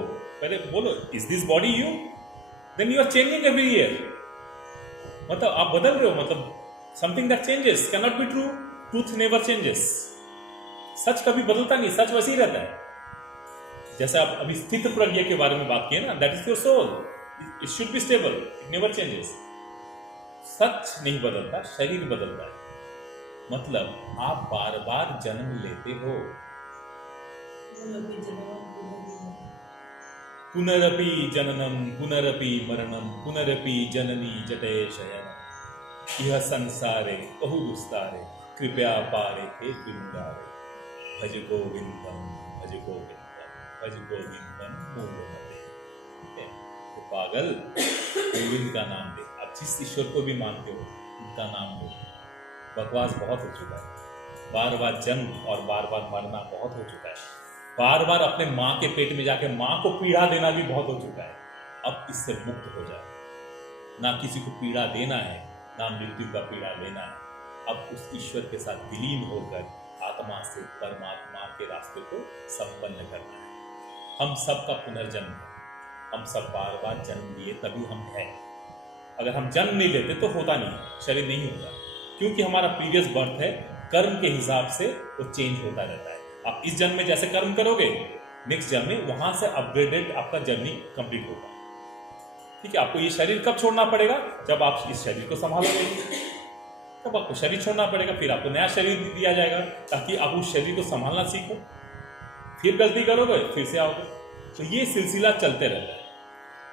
पहले बोलो। Is this body you? Then you are changing every year. मतलब आप बदल रहे हो, मतलब something that changes can not be true. Truth never changes. सच कभी बदलता नहीं, सच वैसे ही रहता है। जैसे आप अभी स्थित प्रज्ञा के बारे में बात किए ना, that is your soul, it should be stable, it never changes. सच नहीं बदलता, शरीर बदलता है। मतलब आप बार बार जन्म लेते हो। पुनरपि जननम पुनरपि मरणम पुनरपि जननी जटे शयनम यह संसारे बहु दुस्तारे कृपया पारे हे पिंगारे भज गोविंदम भज गोविंदम भज गोविंदम मूलमते। तो पागल, गोविंद का नाम दे। आप जिस ईश्वर को भी मानते हो उनका नाम लो। बकवास बहुत हो चुका है। बार बार जन्म और बार बार मरना बहुत हो चुका है। बार बार अपने माँ के पेट में जाके माँ को पीड़ा देना भी बहुत हो चुका है। अब इससे मुक्त हो जाए। ना किसी को पीड़ा देना है, ना मृत्यु का पीड़ा लेना है। अब उस ईश्वर के साथ विलीन होकर आत्मा से परमात्मा के रास्ते को संपन्न करना है। हम सब का पुनर्जन्म है। हम सब बार बार जन्म लिए तभी हम हैं। अगर हम जन्म नहीं लेते तो होता नहीं, शरीर नहीं होता। क्योंकि हमारा प्रीवियस बर्थ है, कर्म के हिसाब से वो चेंज होता रहता है। आप इस जन्म में जैसे कर्म करोगे, नेक्स्ट जन्म में वहां से अपग्रेडेड आपका जर्नी कंप्लीट होगा। ठीक है, आपको ये शरीर कब छोड़ना पड़ेगा? जब आप इस शरीर को संभालोगे, तब आपको शरीर छोड़ना पड़ेगा। फिर आपको नया शरीर दिया जाएगा ताकि आप उस शरीर को संभालना सीखो। फिर गलती करोगे, फिर से आओगे। तो ये सिलसिला चलते रहता है।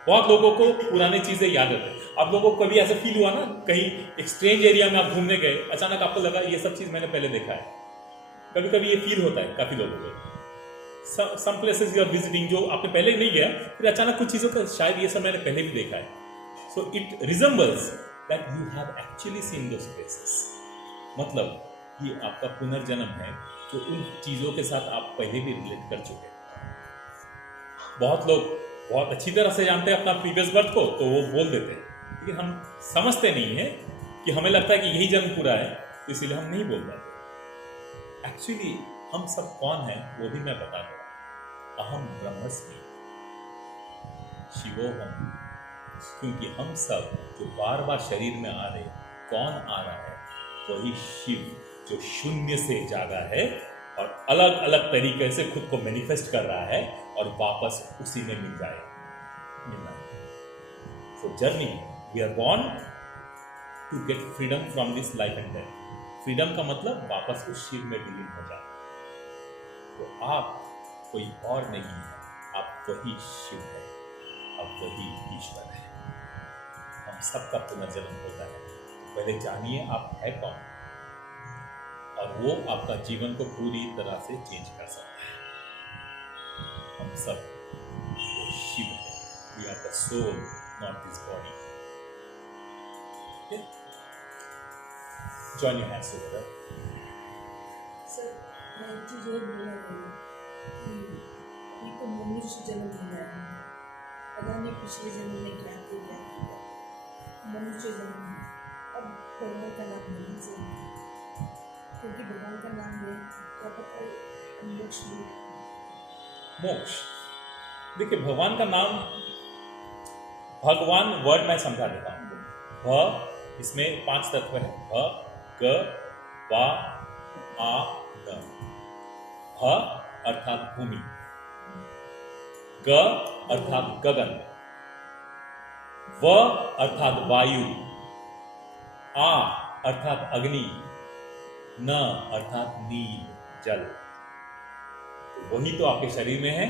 बहुत लोगों को पुरानी चीजें याद रहती है। आप लोगों को कभी ऐसा फील हुआ ना, कहीं एक स्ट्रेंज एरिया में आप घूमने गए, अचानक आपको लगा ये सब चीज मैंने पहले देखा है। कभी कभी ये फील होता है काफी लोगों को। Some places you are visiting जो आपने पहले नहीं गया, फिर अचानक कुछ चीजों का शायद ये सब मैंने पहले भी देखा है। So it resembles that you have actually seen those places. मतलब ये आपका पुनर्जन्म है जो उन चीजों के साथ आप पहले भी रिलेट कर चुके हैं। बहुत लोग बहुत अच्छी तरह से जानते हैं अपना प्रीवियस बर्थ को, तो वो बोल देते हैं, लेकिन हम समझते नहीं है कि हमें लगता है कि यही जन्म पूरा है, तो इसीलिए हम नहीं बोल पाते। एक्चुअली हम सब कौन हैं वो भी मैं बता दूंगा। अहम ब्रह्मस्मि। शिवोहम, क्योंकि हम सब जो बार बार शरीर में आ रहे, कौन आ रहा है? वही शिव जो शून्य से जागा है और अलग अलग तरीके से खुद को मैनिफेस्ट कर रहा है और वापस उसी में मिलना है। So journey, we are born to get freedom from this life and death. Freedom का मतलब वापस उस शिव में विलीन हो जाए। तो आप कोई और नहीं है, आप वही शिव है, आप वही ईश्वर है। हम सबका पुनर्जन्म होता है। तो पहले जानिए आप है कौन, और वो आपका जीवन को पूरी तरह से चेंज कर सकता है। हम सब वो शिव है। We are the soul, not this body. Join your hands together. Sir मैं एक चीज़ और बोलना चाहूँगा कि अभी तो मनुष्य जन्म मिला है, पता नहीं पिछले जन्म में क्या किया, मनुष्य जन्म है। अब भगवान का नाम लेना चाहिए, क्योंकि भगवान का नाम ले क्या पता है मोक्ष मिले। मोक्ष, देखिए भगवान का नाम, भगवान वर्ड मैं समझा देता हूँ। भ, इसमें 5 तत्व है, भ, ग, वा, आ, ग। भ अर्थात भूमि, ग अर्थात गगन, व अर्थात वायु, आ अर्थात अग्नि, न अर्थात नील जल। तो वही तो आपके शरीर में है।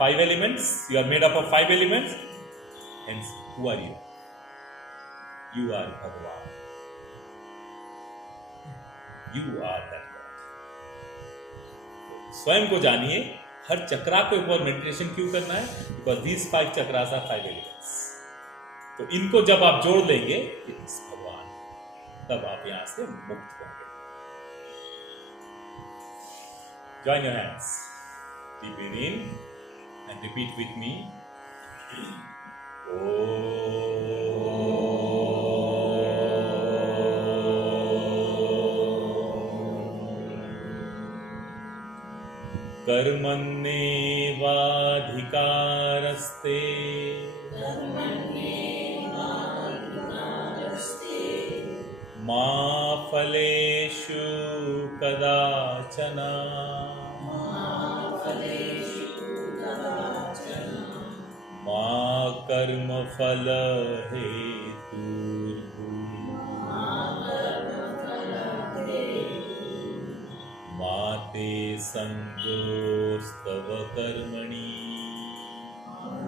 5 elements, you are made up of 5 elements. Hence, who are you? You are Bhagwan. You are that God. स्वयं को जानिए। हर चक्रा को एक बार मेडिटेशन क्यों करना है? Because these 5 chakras are 5 elements. तो इनको जब आप जोड़ लेंगे, it's भगवान, तब आप यहां से मुक्त होंगे। Join your hands. Deep breathe in and repeat with me. कर्मण्येवाधिकारस्ते मा फलेषु कदाचन मा कर्मफल हेतुर्भूः मा ते संगोस्तव कर्मणि ॐ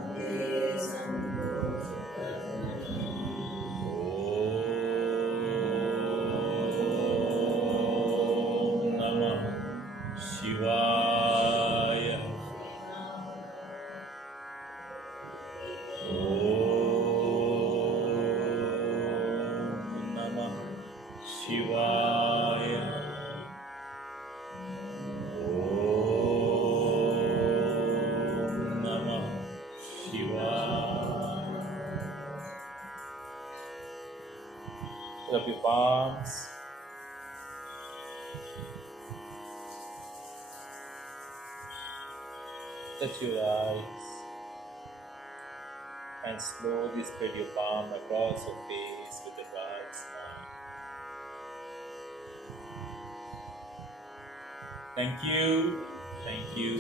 नमः शिवाय। शिवाय। ओम नमः शिवाय। Rub your palms. Touch your eyes and slowly spread your palm across your face with a bright smile. Thank you. Thank you.